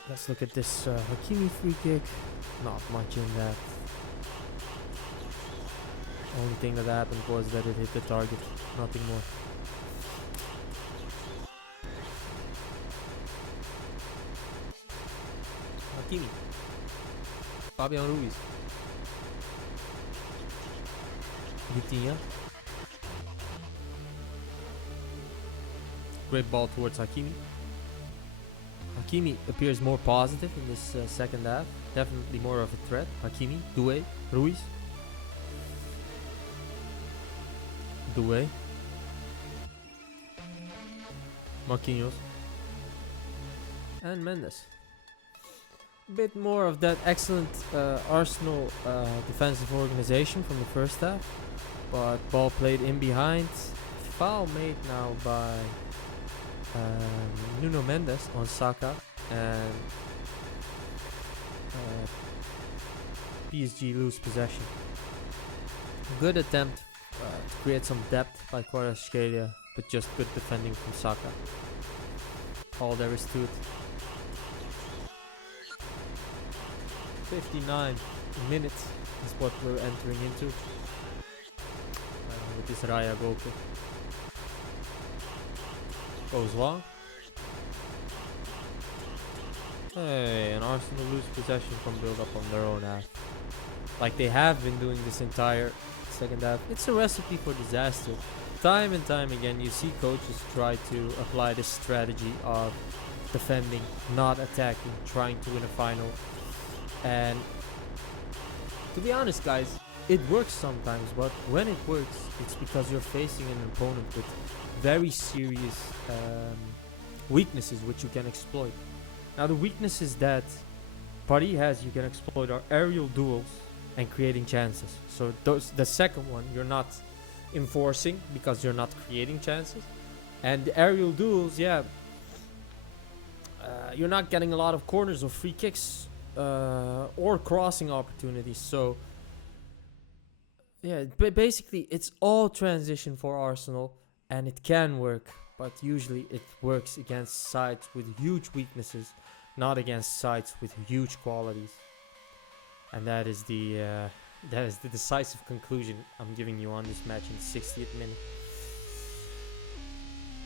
Let's look at this Hakimi free kick. Not much in that. Only thing that happened was that it hit the target, nothing more. Hakimi. Fabian Ruiz. Vitinha. Great ball towards Hakimi. Hakimi appears more positive in this second half. Definitely more of a threat. Hakimi, Doué, Ruiz. Doué. Marquinhos. And Mendes. Bit more of that excellent Arsenal defensive organization from the first half, but ball played in behind. Foul made now by Nuno Mendes on Saka, and PSG lose possession. Good attempt to create some depth by Kvaratskhelia, but just good defending from Saka. All there is to it. 59 minutes is what we're entering into with this Raya goal kick. Goes long. Hey, and Arsenal lose possession from build up on their own half. Like they have been doing this entire second half. It's a recipe for disaster. Time and time again you see coaches try to apply this strategy of defending, not attacking, trying to win a final. And to be honest, guys, it works sometimes, but when it works, it's because you're facing an opponent with very serious weaknesses which you can exploit. Now the weaknesses that Paris has you can exploit are aerial duels and creating chances. So the second one you're not enforcing because you're not creating chances, and the aerial duels, yeah, you're not getting a lot of corners or free kicks or crossing opportunities. So yeah, basically it's all transition for Arsenal, and it can work, but usually it works against sides with huge weaknesses, not against sides with huge qualities. And that is the decisive conclusion I'm giving you on this match in the 60th minute.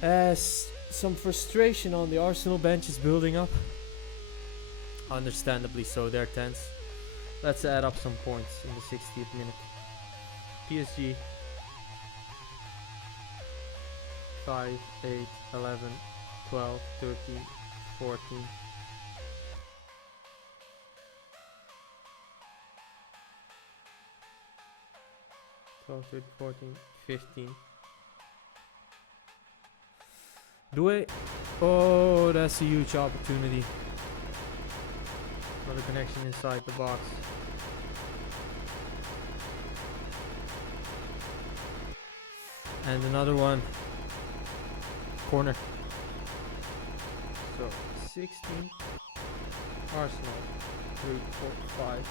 As some frustration on the Arsenal bench is building up, understandably so, they're tense. Let's add up some points in the 60th minute. PSG 5, 8, 11, 12, 13, 14. 12, 13, 14, 15. Doué. Oh, that's a huge opportunity. Another connection inside the box. And another one. Corner. So 16. Arsenal 3, 4, 5.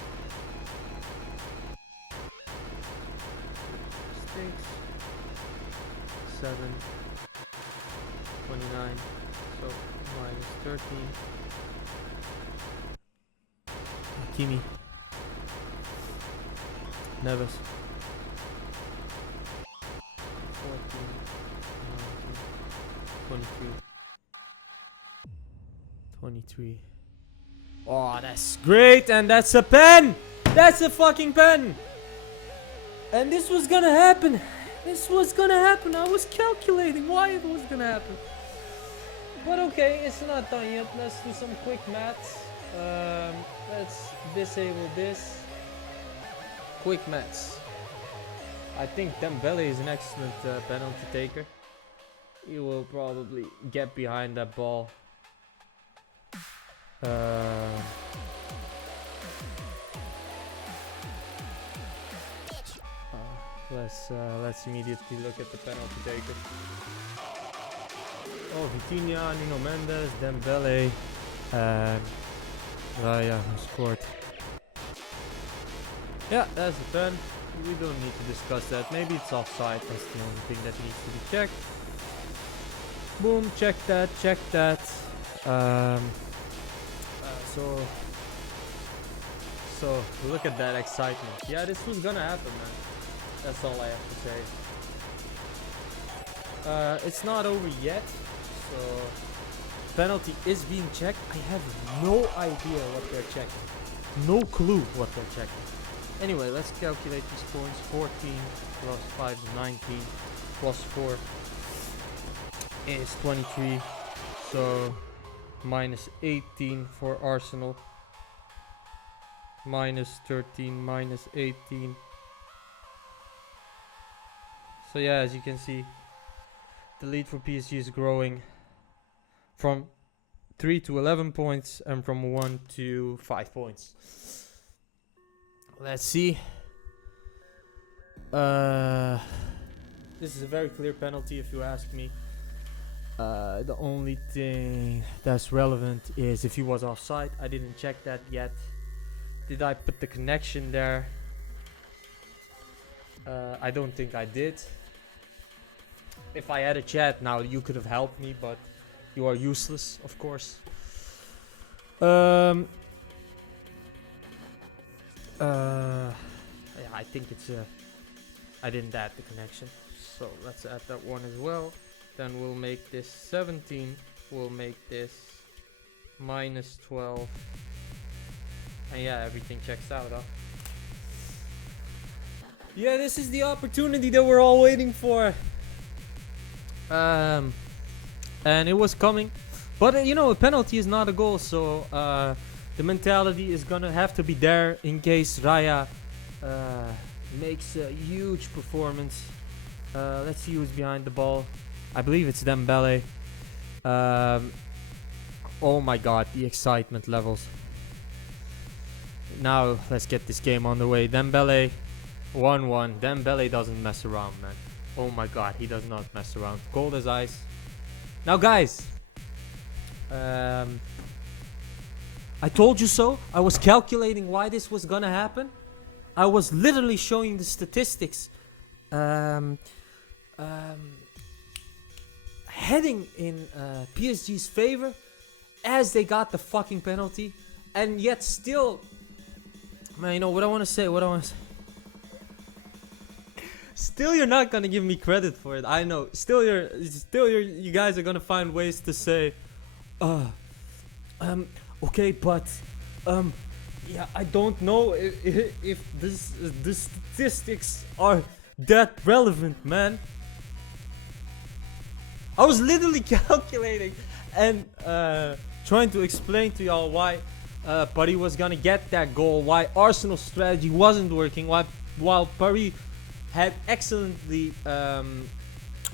6, 7, 29. So minus 13. Hakimi. Neves. 14, 19, 23. Oh, that's great. And that's a pen. That's a fucking pen. And this was gonna happen. This was gonna happen. I was calculating why it was gonna happen. But okay, it's not done yet. Let's do some quick maths. Let's disable this. Quick maths. I think Dembele is an excellent penalty taker. He will probably get behind that ball. Let's immediately look at the penalty taker. Oh, Vitinha, Nuno Mendes, Dembele, and Raya who scored. Yeah, that's the pen. We don't need to discuss that. Maybe it's offside. That's the only thing that needs to be checked. Boom, check that, check that. So look at that excitement. Yeah, this was gonna happen, man. That's all I have to say. It's not over yet, so penalty is being checked. I have no idea what they're checking. No clue what they're checking. Anyway, let's calculate these points. 14 plus 5 is 19 plus 4 is 23. So minus 18 for Arsenal. Minus 13, minus 18. So yeah, as you can see, the lead for PSG is growing from 3 to 11 points and from 1 to 5 points. Let's see. This is a very clear penalty if you ask me. The only thing that's relevant is if he was offside. I didn't check that yet. Did I put the connection there? I don't think I did. If I had a chat now, you could have helped me, but you are useless, of course. Yeah, I think it's I didn't add the connection, so let's add that one as well. Then we'll make this 17. We'll make this minus 12. And yeah, everything checks out, huh? Yeah, this is the opportunity that we're all waiting for. And it was coming. But you know, a penalty is not a goal, so the mentality is gonna have to be there in case Raya makes a huge performance. Let's see who's behind the ball. I believe it's Dembele. Oh my god, the excitement levels. Now let's get this game on the way. Dembele 1-1. Dembele doesn't mess around, man. Oh my god, he does not mess around. Cold as ice. Now guys, I told you so. I was calculating why this was gonna happen. I was literally showing the statistics heading in PSG's favor as they got the fucking penalty, and yet still, man, you know what I want to say. Still, you're not gonna give me credit for it. I know. Still, you guys are gonna find ways to say, okay, but, yeah, I don't know if the statistics are that relevant, man. I was literally calculating and trying to explain to y'all why Paris was gonna get that goal, why Arsenal's strategy wasn't working, while Paris had excellently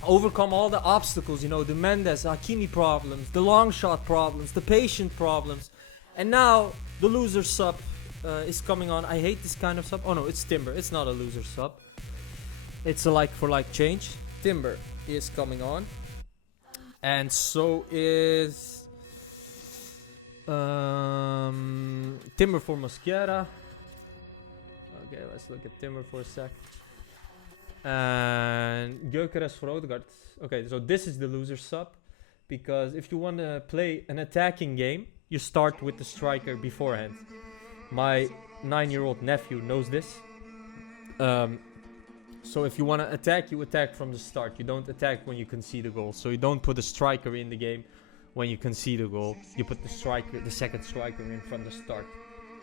overcome all the obstacles, you know, the Mendes, Hakimi problems, the long shot problems, the patient problems, and now the loser sub is coming on. I hate this kind of sub. Oh no, it's Timber. It's not a loser sub. It's a like for like change. Timber is coming on, and so is Timber for Mosquera. Okay, let's look at Timber for a sec. And Gyökeres for Odegaard. Okay, so this is the loser sub, because if you want to play an attacking game, you start with the striker beforehand. My 9-year-old nephew knows this. So if you want to attack, you attack from the start. You don't attack when you concede a goal. So you don't put a striker in the game when you concede a goal, you put the second striker in from the start.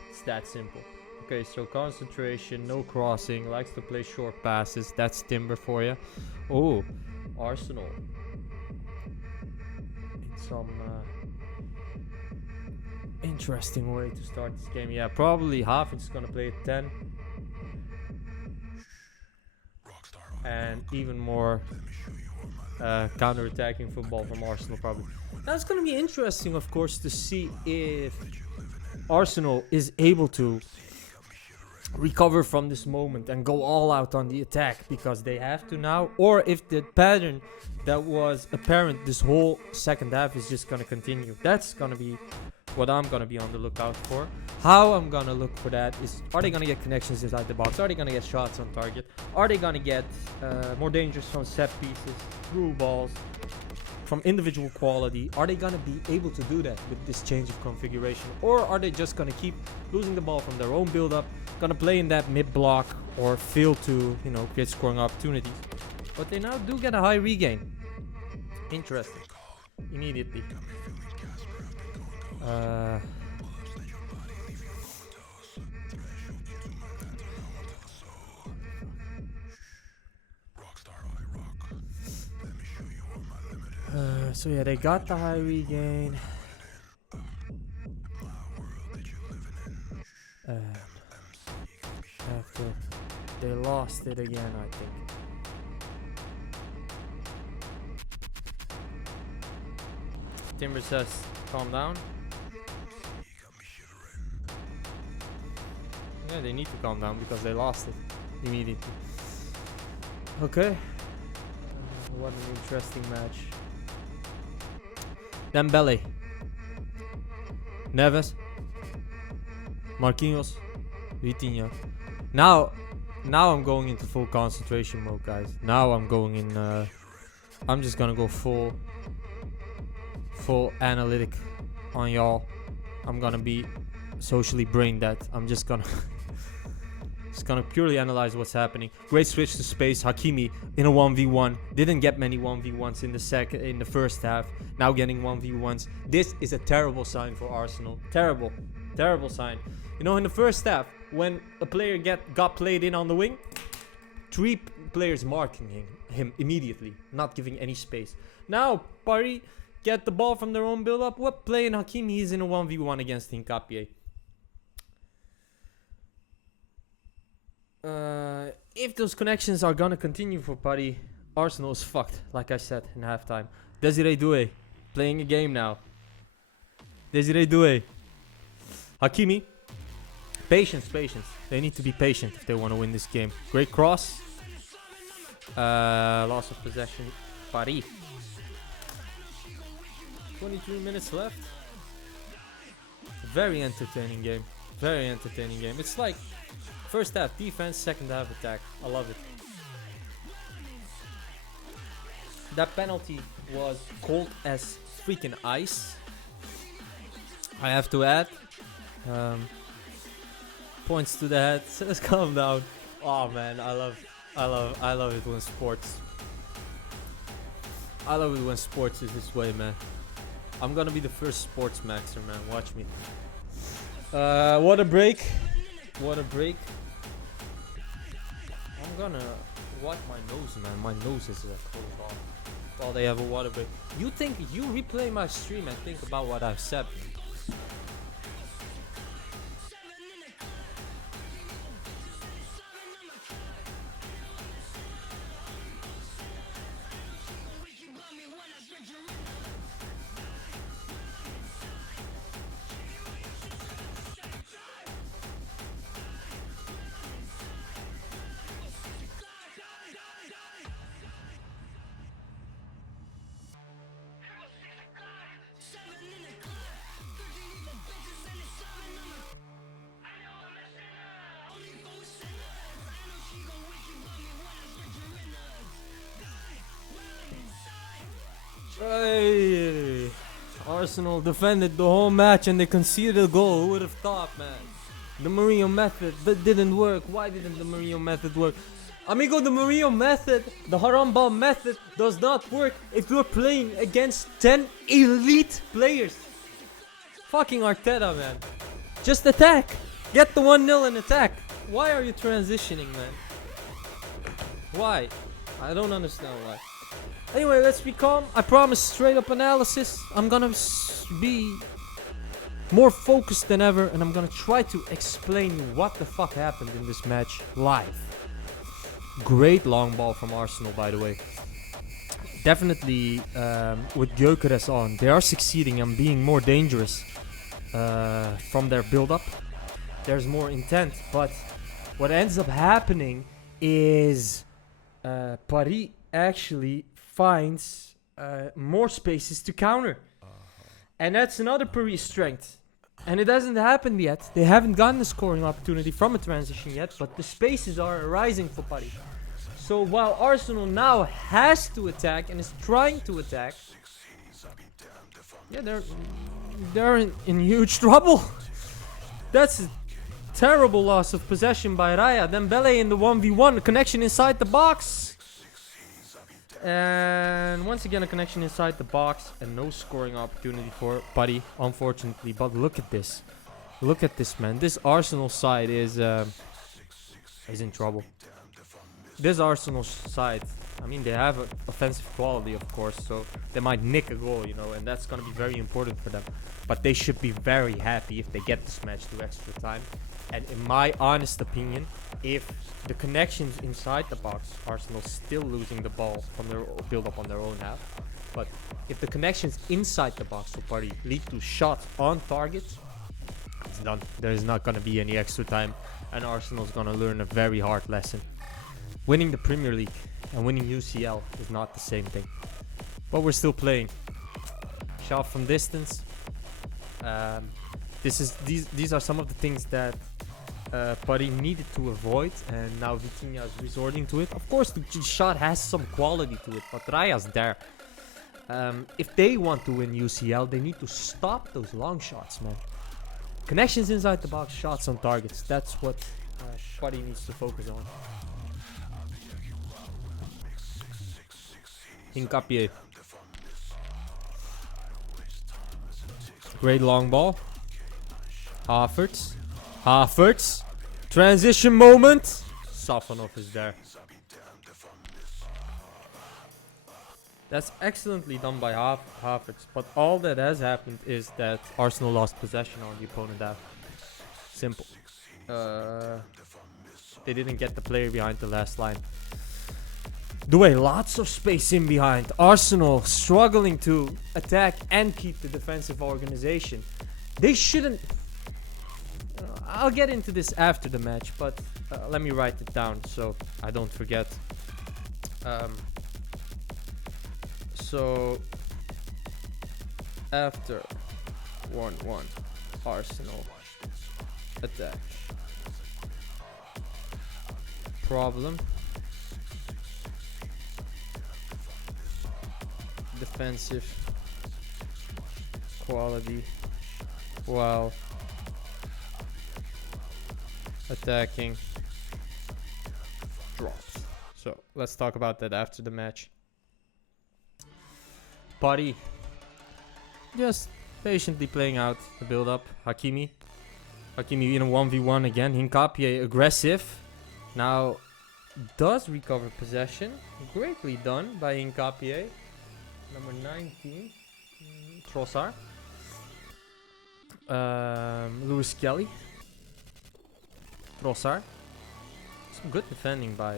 It's that simple. Okay, so concentration, no crossing, likes to play short passes. That's Timber for you. Oh, Arsenal. In some interesting way to start this game. Yeah, probably Havertz gonna play at 10. And even more counter-attacking football from Arsenal probably. Now it's gonna be interesting, of course, to see if Arsenal is able to recover from this moment and go all out on the attack, because they have to now, or if the pattern that was apparent this whole second half is just gonna continue. That's gonna be what I'm gonna be on the lookout for. How I'm gonna look for that is, are they gonna get connections inside the box? Are they gonna get shots on target? Are they gonna get more dangerous from set pieces, through balls, from individual quality? Are they gonna be able to do that with this change of configuration? Or are they just gonna keep losing the ball from their own build-up, gonna play in that mid-block, or fail to, create scoring opportunities? But they now do get a high regain. Interesting. Immediately. So yeah, they got the high regain. After they lost it again, I think. Timber says, calm down. Yeah, they need to calm down because they lost it immediately. Okay. What an interesting match. Dembele, Neves, Marquinhos, Vitinha. Now I'm going into full concentration mode, guys. Now I'm going in. I'm just gonna go full analytic on y'all. I'm gonna be socially brain dead. I'm just gonna purely analyze what's happening. Great switch to space. Hakimi in a 1v1. Didn't get many 1v1s in the first half. Now getting 1v1s. This is a terrible sign for Arsenal. Terrible sign. In the first half, when a player got played in on the wing, 3 players marking him immediately, not giving any space. Now Paris get the ball from their own build-up. What playing Hakimi? He's in a 1v1 against Hincapié. If those connections are gonna continue for Paris, Arsenal is fucked, like I said in halftime. Desiree Doué playing a game now. Desiree Doué. Hakimi. Patience. They need to be patient if they want to win this game. Great cross. Loss of possession. Paris. 23 minutes left. Very entertaining game. It's like first half defense, second half attack. I love it. That penalty was cold as freaking ice, I have to add. Points to the head. Let's calm down. Oh man, I love it when sports. I love it when sports is this way, man. I'm gonna be the first sports maxer, man. Watch me. What a break. I'm gonna wipe my nose, man. My nose is closed off while they have a water break. You replay my stream and think about what I've said. Hey, Arsenal defended the whole match and they conceded a goal. Who would have thought, man? The Mourinho method that didn't work. Why didn't the Mourinho method work? Amigo, the Mourinho method, the haram ball method does not work if you're playing against 10 elite players. Fucking Arteta, man. Just attack. Get the 1-0 and attack. Why are you transitioning, man? Why? I don't understand why. Anyway, let's be calm. I promise straight up analysis. I'm gonna be more focused than ever, and I'm gonna try to explain you what the fuck happened in this match live. Great long ball from Arsenal, by the way. Definitely with Gyökeres on, they are succeeding and being more dangerous from their build-up. There's more intent, but what ends up happening is Paris actually finds more spaces to counter. And that's another Paris strength. And it hasn't happened yet. They haven't gotten a scoring opportunity from a transition yet, but the spaces are arising for Paris. So while Arsenal now has to attack and is trying to attack, yeah, they're in huge trouble. That's a terrible loss of possession by Raya. Dembele in the 1v1, connection inside the box. And once again a connection inside the box and no scoring opportunity for Paris, unfortunately. But look at this. Look at this, man. This Arsenal side is in trouble. This Arsenal side, I mean, they have offensive quality, of course, so they might nick a goal, you know, and that's going to be very important for them. But they should be very happy if they get this match to extra time. And in my honest opinion, if the connections inside the box, Arsenal's still losing the ball from their build-up on their own half. But if the connections inside the box for Paris lead to shots on target, it's done. There is not going to be any extra time, and Arsenal's going to learn a very hard lesson. Winning the Premier League and winning UCL is not the same thing. But we're still playing. Shot from distance. These are some of the things that Paris needed to avoid, and now Vitinha is resorting to it. Of course, the shot has some quality to it, but Raya's there. If they want to win UCL, they need to stop those long shots, man. Connections inside the box, shots on targets. That's what Paris needs to focus on. Hincapié. Great long ball. Havertz. Transition moment. Safonov is there. That's excellently done by Havertz. But all that has happened is that Arsenal lost possession on the opponent half. Simple. They didn't get the player behind the last line. Doué, lots of space in behind. Arsenal struggling to attack and keep the defensive organization. They shouldn't... I'll get into this after the match, but let me write it down so I don't forget. So, after 1-1, Arsenal attack. Problem. Defensive quality while attacking drops. So let's talk about that after the match. Paris just patiently playing out the build up. Hakimi in a 1v1 again. Hincapié aggressive. Now does recover possession. Greatly done by Hincapié. Number 19, Trossard. Lewis Kelly. Trossard. Some good defending by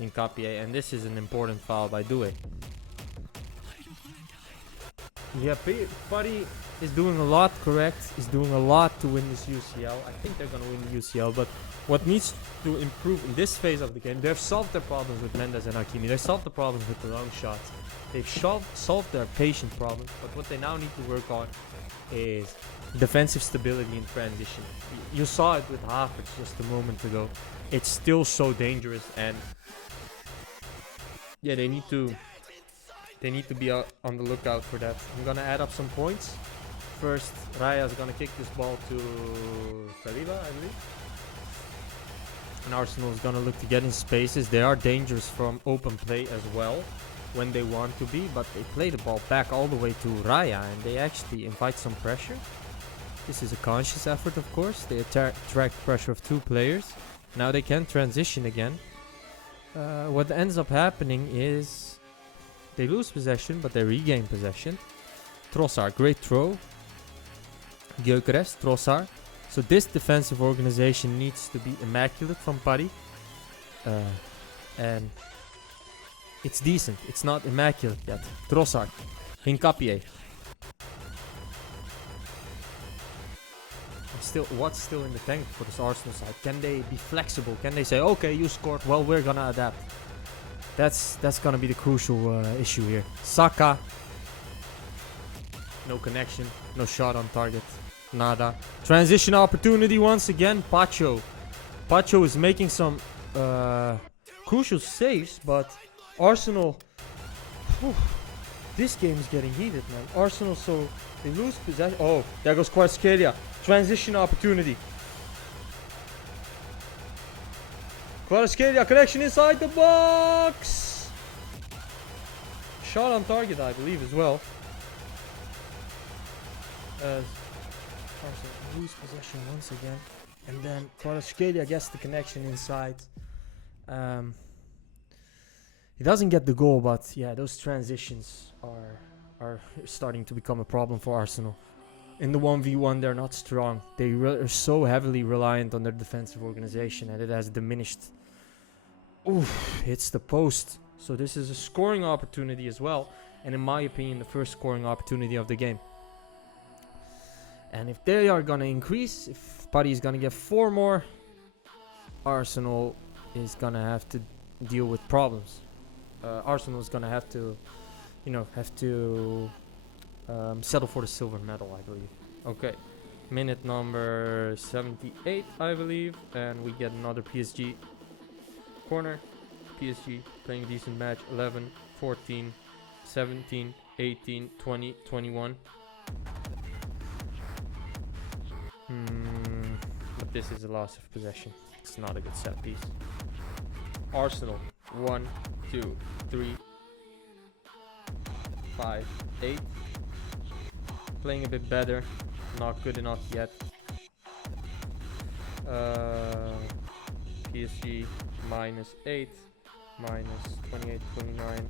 Hincapié, and this is an important foul by Doué. Yeah, Paris is doing a lot correct. Is doing a lot to win this UCL. I think they're gonna win the UCL, but what needs to improve in this phase of the game, they've solved their problems with Mendes and Hakimi. They've solved the problems with the long shots. They've solved their patient problems, but what they now need to work on is defensive stability in transition. You saw it with Havertz just a moment ago. It's still so dangerous, and yeah, they need to be on the lookout for that. I'm gonna add up some points. First, Raya is gonna kick this ball to Saliba, I believe. And Arsenal is gonna look to get in spaces. They are dangerous from open play as well when they want to be, but they play the ball back all the way to Raya, and they actually invite some pressure. This is a conscious effort, of course. They attract pressure of 2 players. Now they can transition again. What ends up happening is they lose possession, but they regain possession. Trossard, great throw. Gyökeres, Trossard. So this defensive organization needs to be immaculate from Paris. And it's decent. It's not immaculate yet. Trossard. Hincapié. What's still in the tank for this Arsenal side? Can they be flexible? Can they say, okay, you scored, well, we're gonna adapt? That's gonna be the crucial issue here. Saka. No connection. No shot on target. Nada. Transition opportunity once again. Pacho. Pacho is making some crucial saves, but Arsenal... Whew, this game is getting heated, man. Arsenal, so they lose possession. Oh, there goes Kvaratskhelia. Transition opportunity. Kvaratskhelia, connection inside the box. Shot on target, I believe, as well. As Arsenal lose possession once again. And then Kvaratskhelia gets the connection inside. He doesn't get the goal, but yeah, those transitions are starting to become a problem for Arsenal. In the 1v1, they're not strong. They are so heavily reliant on their defensive organization, and it has diminished. Oof, hits the post. So this is a scoring opportunity as well, and in my opinion, the first scoring opportunity of the game. And if they are gonna increase, if Paris is gonna get 4 more, Arsenal is gonna have to deal with problems. Arsenal is gonna have to, settle for the silver medal, I believe. Okay, minute number 78, I believe, and we get another PSG corner. PSG playing a decent match. 11, 14, 17, 18, 20, 21. But this is a loss of possession. It's not a good set piece. Arsenal 1, 2, 3, 5, 8. Playing a bit better. Not good enough yet. PSG minus 8, minus 28, 29,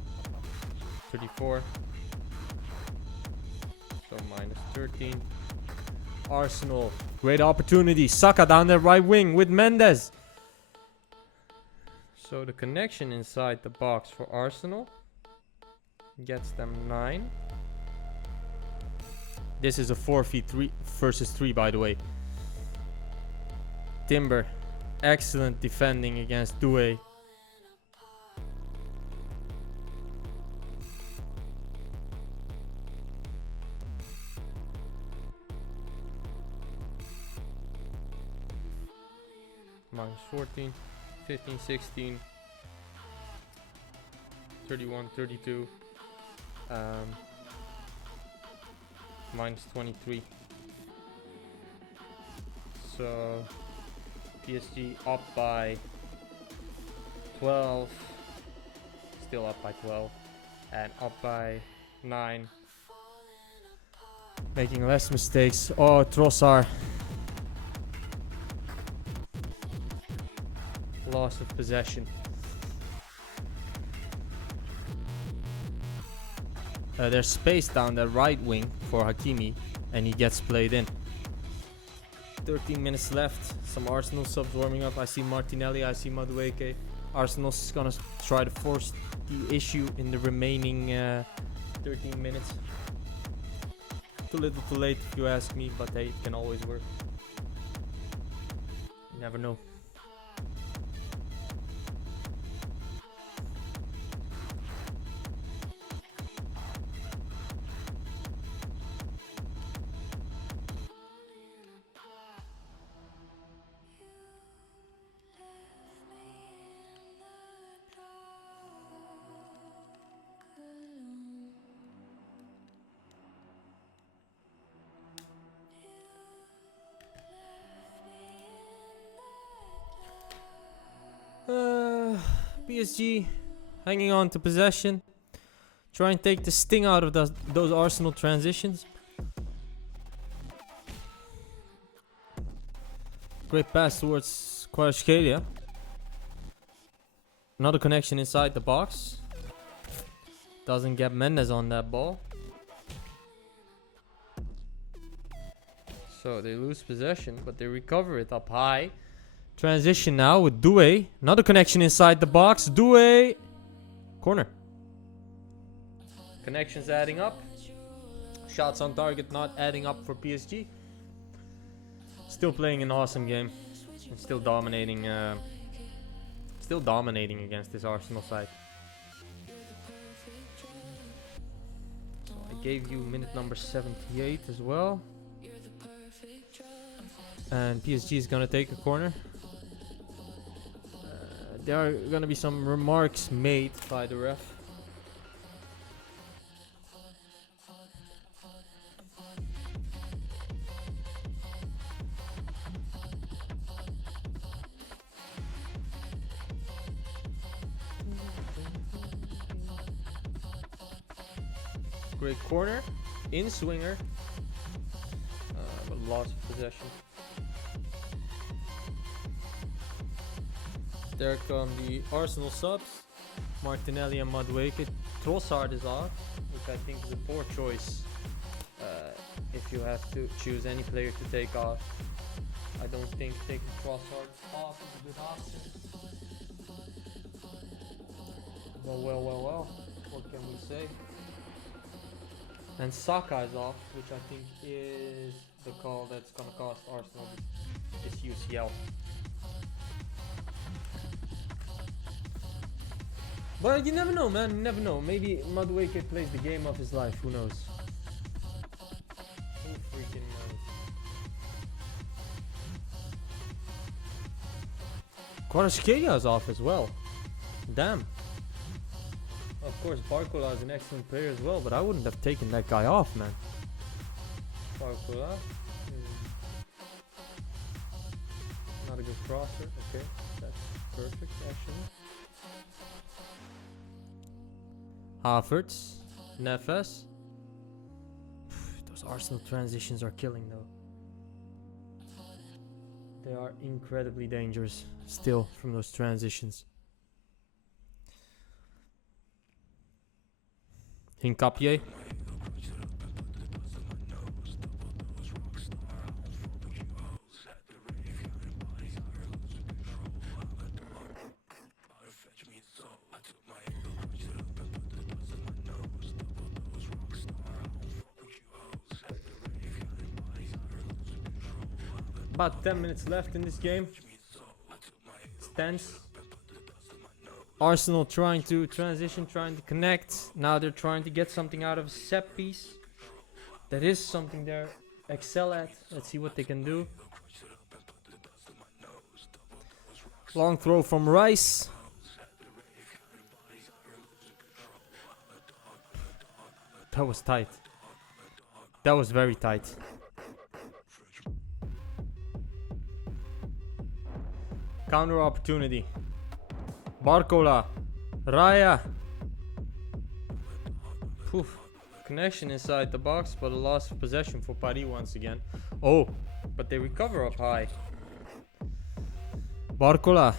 34. So minus 13. Arsenal, great opportunity. Saka down the right wing with Mendes. So the connection inside the box for Arsenal gets them 9. This is a 4v3 versus 3, by the way. Timber, excellent defending against Doué. Minus 14, 15, 16, 31, 32, minus 23. So PSG up by 12, still up by 12, and up by 9. Making less mistakes. Oh, Trossard. Loss of possession. There's space down the right wing for Hakimi, and he gets played in. 13 minutes left. Some Arsenal subs warming up. I see Martinelli, I see Madueke. Arsenal's gonna try to force the issue in the remaining 13 minutes. Too little too late if you ask me, but hey, it can always work. You never know. PSG hanging on to possession. Try and take the sting out of those Arsenal transitions. Great pass towards Kvaratskhelia. Another connection inside the box. Doesn't get Mendes on that ball. So they lose possession, but they recover it up high. Transition now with Doué. Another connection inside the box. Doué. Corner. Connections adding up. Shots on target not adding up for PSG. Still playing an awesome game. And still dominating against this Arsenal side. I gave you minute number 78 as well. And PSG is gonna take a corner. There are gonna be some remarks made by the ref. Great corner, in swinger, but loss of possession. There come the Arsenal subs, Martinelli and Madueke. Trossard is off, which I think is a poor choice if you have to choose any player to take off. I don't think taking Trossard off is a good option. Well, what can we say? And Saka is off, which I think is the call that's going to cost Arsenal this UCL. But you never know, man. You never know. Maybe Madueke plays the game of his life. Who knows? Who freaking knows? Kvaratskhelia is off as well. Damn. Of course, Barcola is an excellent player as well, but I wouldn't have taken that guy off, man. Barcola. Not a good crosser. Okay, that's perfect, actually. Havertz. Neves. Those Arsenal transitions are killing, though. They are incredibly dangerous still from those transitions. Hincapié. About 10 minutes left in this game. It's tense. Arsenal trying to transition, trying to connect. Now they're trying to get something out of a set piece. That is something they excel at. Let's see what they can do. Long throw from Rice. That was tight. That was very tight. Counter opportunity. Barcola. Raya. Poof. Connection inside the box, but a loss of possession for Paris once again. Oh, but they recover up high. Barcola.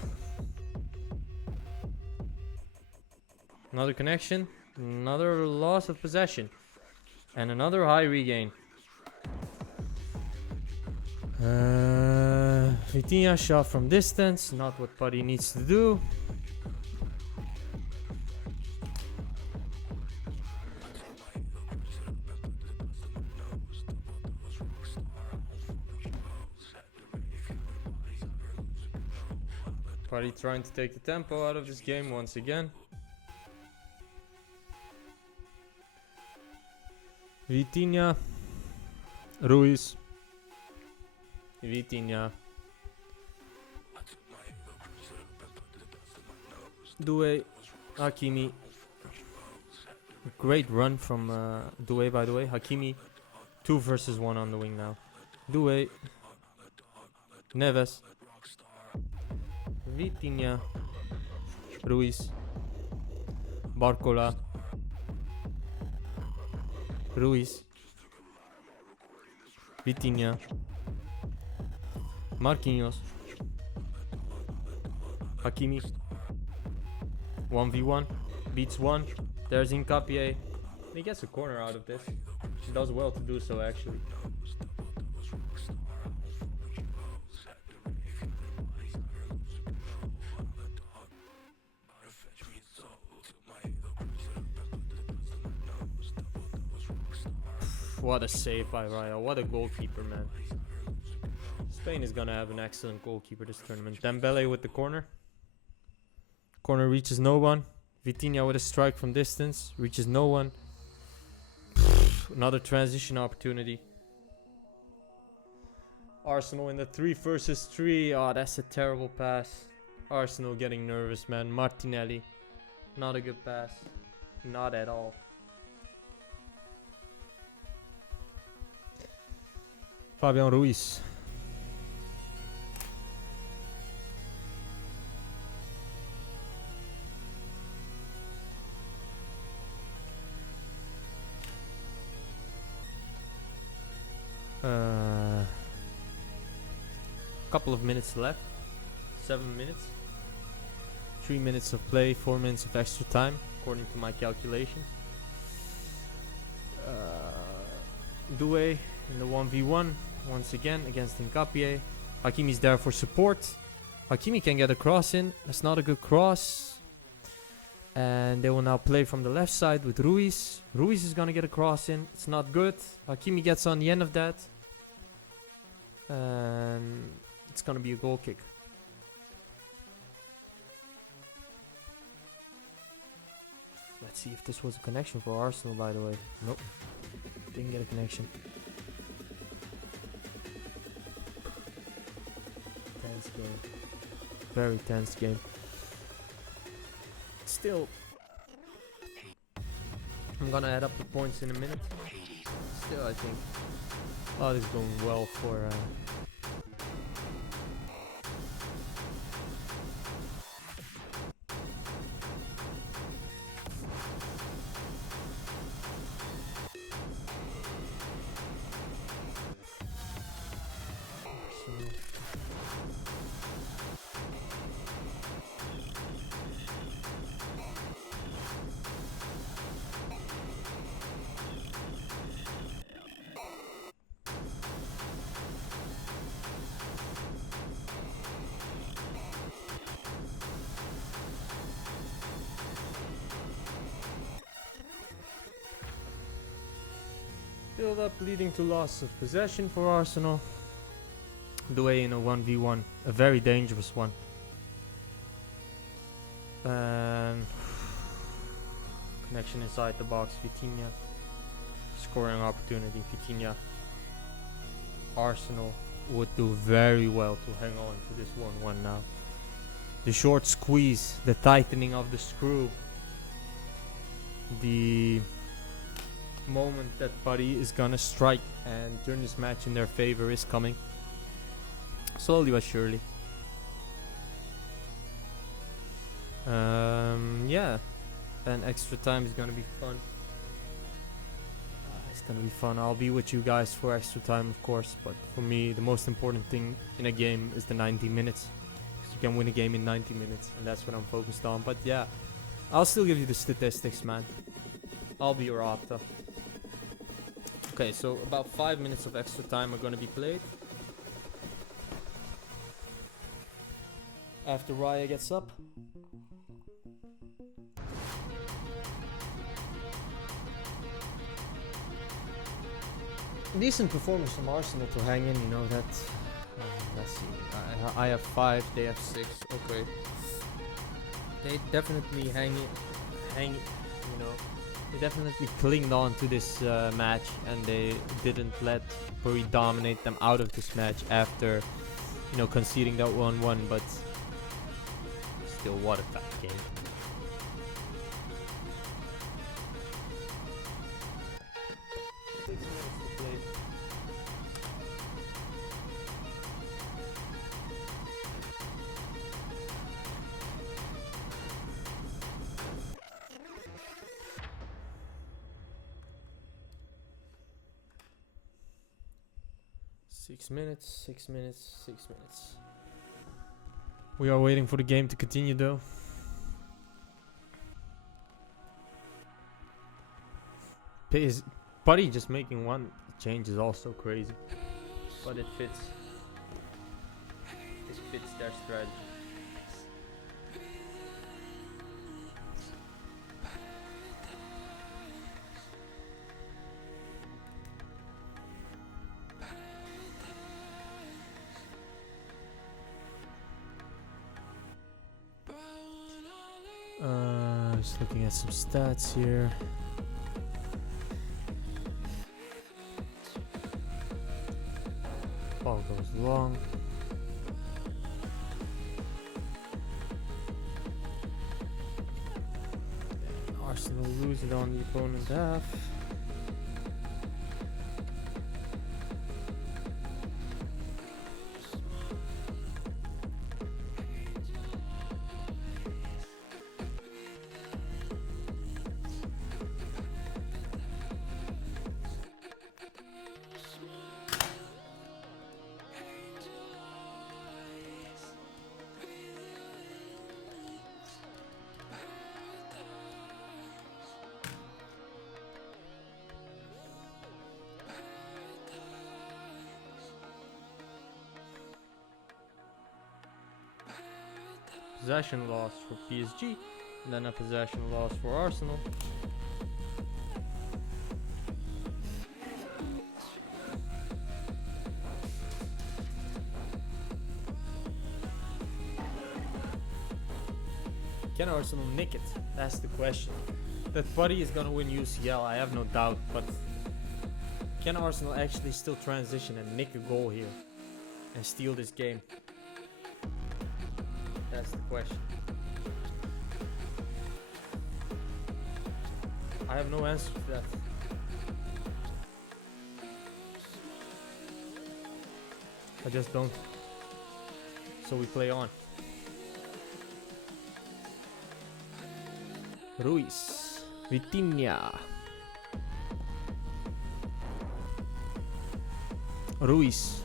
Another connection. Another loss of possession. And another high regain. Vitinha shot from distance. Not what Paris needs to do. Paris trying to take the tempo out of this game once again. Vitinha, Ruiz, Vitinha, Doué, Hakimi. Great run from Doué, by the way. Hakimi, 2 versus 1 on the wing now. Doué, Neves, Vitinha, Ruiz. Barcola. Ruiz. Vitinha. Marquinhos. Hakimi. 1v1. Beats 1. There's Nkapie. He gets a corner out of this. She does well to do so, actually. What a save by Raya. What a goalkeeper, man. Spain is gonna have an excellent goalkeeper this tournament. Dembele with the corner. Corner reaches no one. Vitinha with a strike from distance. Reaches no one. Another transition opportunity. Arsenal in the 3 versus 3. Oh, that's a terrible pass. Arsenal getting nervous, man. Martinelli. Not a good pass. Not at all. Fabian Ruiz. Couple of minutes left. 7 minutes. 3 minutes of play, 4 minutes of extra time, according to my calculation. Doué in the 1v1 once again against Nkapie. Hakimi's there for support. Hakimi can get a cross in. That's not a good cross. And they will now play from the left side with Ruiz. Ruiz is gonna get a cross in. It's not good. Hakimi gets on the end of that. And it's gonna be a goal kick. Let's see if this was a connection for Arsenal, by the way. Nope. Didn't get a connection. Tense game. Very tense game. Still, I'm gonna add up the points in a minute. Still, I think a lot is going well for build up leading to loss of possession for Arsenal. Doué in a 1v1, a very dangerous one. Connection inside the box, Vitinha. Scoring opportunity, Vitinha. Arsenal would do very well to hang on to this 1-1 now. The short squeeze, the tightening of the screw. The moment that Paris is gonna strike and turn this match in their favor is coming. Slowly but surely. Yeah. And extra time is gonna be fun. It's gonna be fun. I'll be with you guys for extra time, of course. But for me, the most important thing in a game is the 90 minutes. Because you can win a game in 90 minutes. And that's what I'm focused on. But yeah, I'll still give you the statistics, man. I'll be your Opta. Okay, so about 5 minutes of extra time are gonna be played. After Raya gets up. Decent performance from Arsenal to hang in, you know that. Let's see. I have 5, they have 6. Okay. They definitely you know. They definitely clinged on to this match, and they didn't let Paris dominate them out of this match after, you know, conceding that 1-1. But still, what a tough game. 6 minutes, 6 minutes, 6 minutes. We are waiting for the game to continue though. Buddy just making one change is also crazy. But it fits. It fits their strategy. Just looking at some stats here. Ball goes long. And Arsenal lose it on the opponent half. Possession loss for PSG, and then a possession loss for Arsenal. Can Arsenal nick it? That's the question. That Buddy is gonna win UCL, I have no doubt, but can Arsenal actually still transition and nick a goal here and steal this game? That's the question. I have no answer to that. I just don't. So we play on. Ruiz, Vitinha, Ruiz.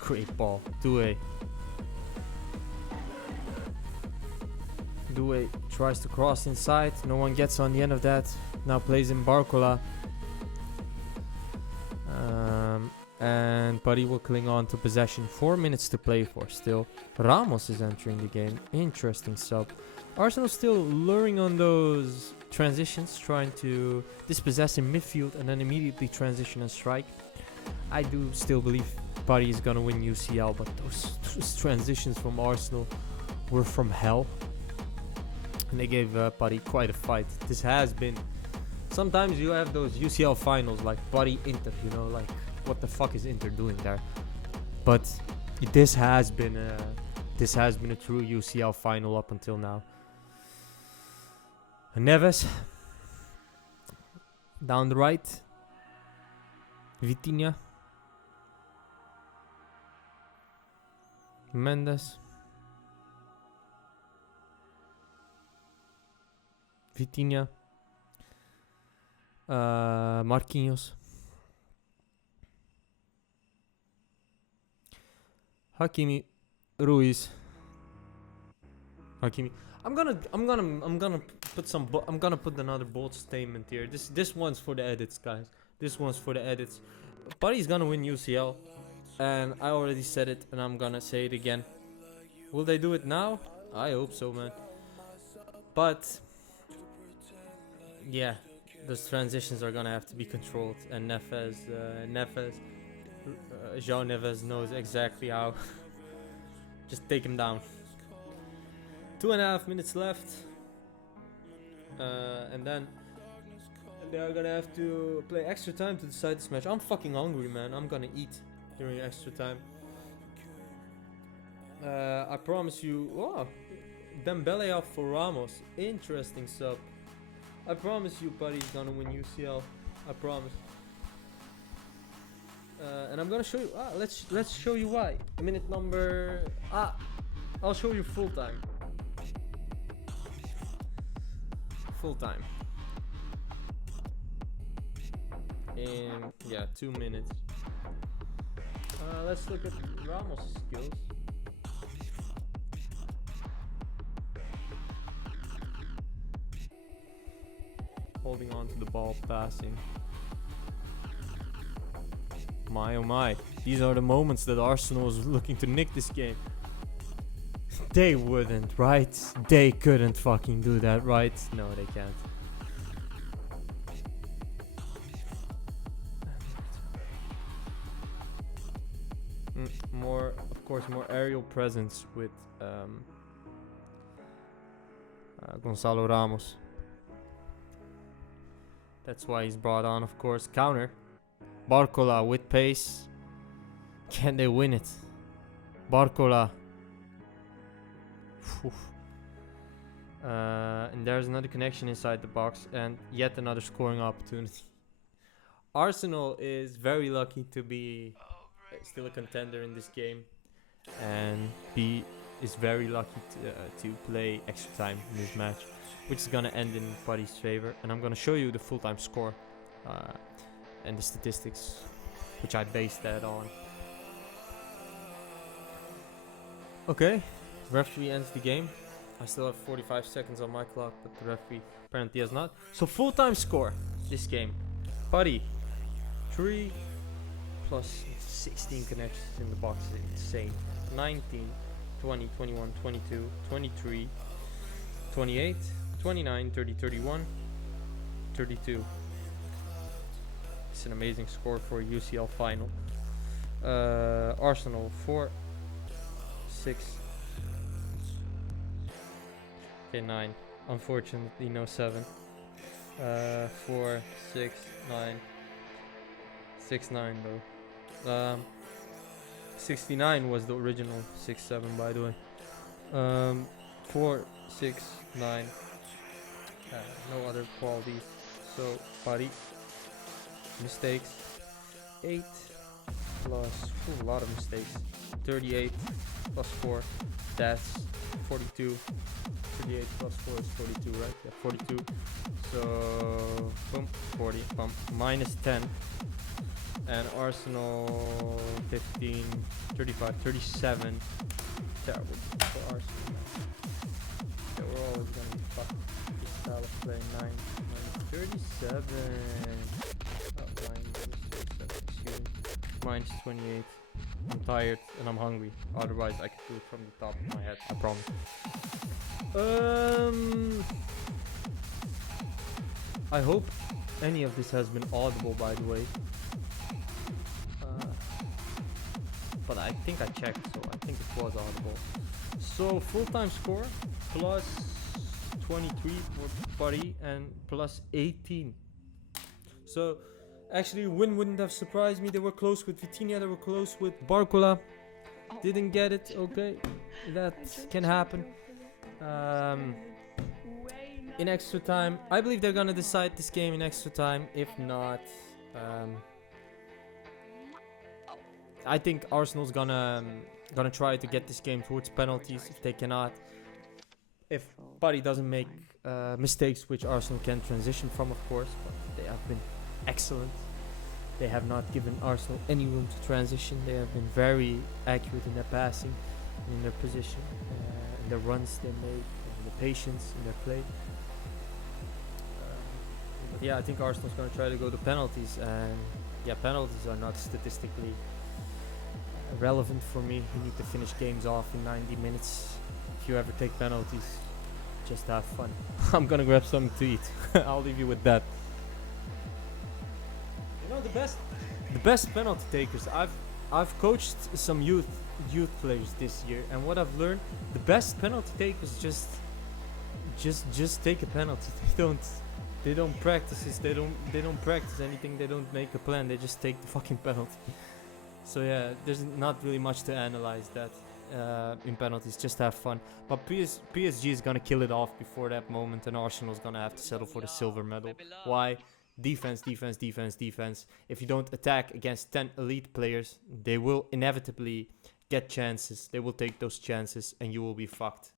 Great ball. Doué tries to cross inside. No one gets on the end of that. Now plays in Barcola. And Buddy will cling on to possession. 4 minutes to play for still. Ramos is entering the game. Interesting sub. Arsenal still luring on those transitions, trying to dispossess in midfield and then immediately transition and strike. I do still believe Buddy is gonna win UCL, but those transitions from Arsenal were from hell. And they gave Buddy quite a fight. This has been... Sometimes you have those UCL finals like Buddy Inter, you know, like what the fuck is Inter doing there? But this has been a true UCL final up until now. Neves down the right. Vitinha. Mendes. Vitinha. Marquinhos. Hakimi. Ruiz. Hakimi. I'm gonna put another bold statement here. This one's for the edits, guys. This one's for the edits. Buddy's gonna win UCL, and I already said it, and I'm gonna say it again. Will they do it now? I hope so, man. But yeah, those transitions are gonna have to be controlled, and João Neves knows exactly how. Just take him down. 2.5 minutes left, and then they are gonna have to play extra time to decide this match. I'm fucking hungry, man. I'm gonna eat during extra time. I promise you. Oh, Dembele out for Ramos. Interesting sub. I promise you, Buddy's gonna win UCL. I promise. And I'm gonna show you. Let's show you why. Minute number. I'll show you full time. Full time. in 2 minutes. Let's look at Ramos' skills. Holding on to the ball, passing. My oh my, these are the moments that Arsenal is looking to nick this game. They wouldn't, right? They couldn't fucking do that, right? No, they can't. More, of course, more aerial presence with Gonzalo Ramos. That's why he's brought on, of course. Counter. Barcola with pace. Can they win it? Barcola. And there's another connection inside the box and yet another scoring opportunity. Arsenal is very lucky to be still a contender in this game, and B is very lucky to play extra time in this match, which is gonna end in Buddy's favor. And I'm gonna show you the full-time score and the statistics, which I based that on. Okay, referee ends the game. I still have 45 seconds on my clock, but the referee apparently has not. So full-time score this game. Buddy, 3 plus 16 connections in the box is insane. 19, 20, 21, 22, 23, 28, 29, 30, 31, 32. It's an amazing score for a UCL final. Arsenal 4, 6, okay, 9. Unfortunately, no 7. 4, 6, 9. 6-9 though. 69 was the original 6-7, by the way. 4, 6, 9. No other qualities. So Buddy, mistakes. 8 plus a lot of mistakes. 38 plus 4. That's 42. 38 plus 4 is 42, right? Yeah, 42. So boom, 40. Bump. Minus 10. And Arsenal 15, 35, 37. Terrible for Arsenal. Yeah, we're always gonna be fucked. This style of play. 9, minus 37. Oh, excuse me. Minus 28. I'm tired and I'm hungry. Otherwise, I could do it from the top of my head. I promise. I hope any of this has been audible, by the way. But I think I checked, so I think it was audible. So full-time score plus 23 for Buddy and plus 18. So actually, win wouldn't have surprised me. They were close with Vitinha, they were close with Barcola. Didn't get it. Okay, that can happen. In extra time, I believe they're gonna decide this game in extra time. If not, I think Arsenal's gonna try to get this game towards penalties. If they cannot, if Buddy doesn't make mistakes, which Arsenal can transition from, of course, but they have been excellent. They have not given Arsenal any room to transition. They have been very accurate in their passing, in their position, in the runs they make, in the patience in their play. But yeah, I think Arsenal's gonna try to go to penalties, and yeah, penalties are not statistically relevant for me. You need to finish games off in 90 minutes. If you ever take penalties, just have fun. I'm gonna grab something to eat. I'll leave you with that. You know, the best penalty takers. I've coached some youth players this year, and what I've learned, the best penalty takers just take a penalty. They don't practice this. They don't practice anything. They don't make a plan. They just take the fucking penalty. So yeah, there's not really much to analyze that in penalties. Just have fun. But PSG is gonna kill it off before that moment, and Arsenal's gonna have to settle for the silver medal. Why? Defense, defense, defense, defense. If you don't attack against 10 elite players, they will inevitably get chances. They will take those chances, and you will be fucked.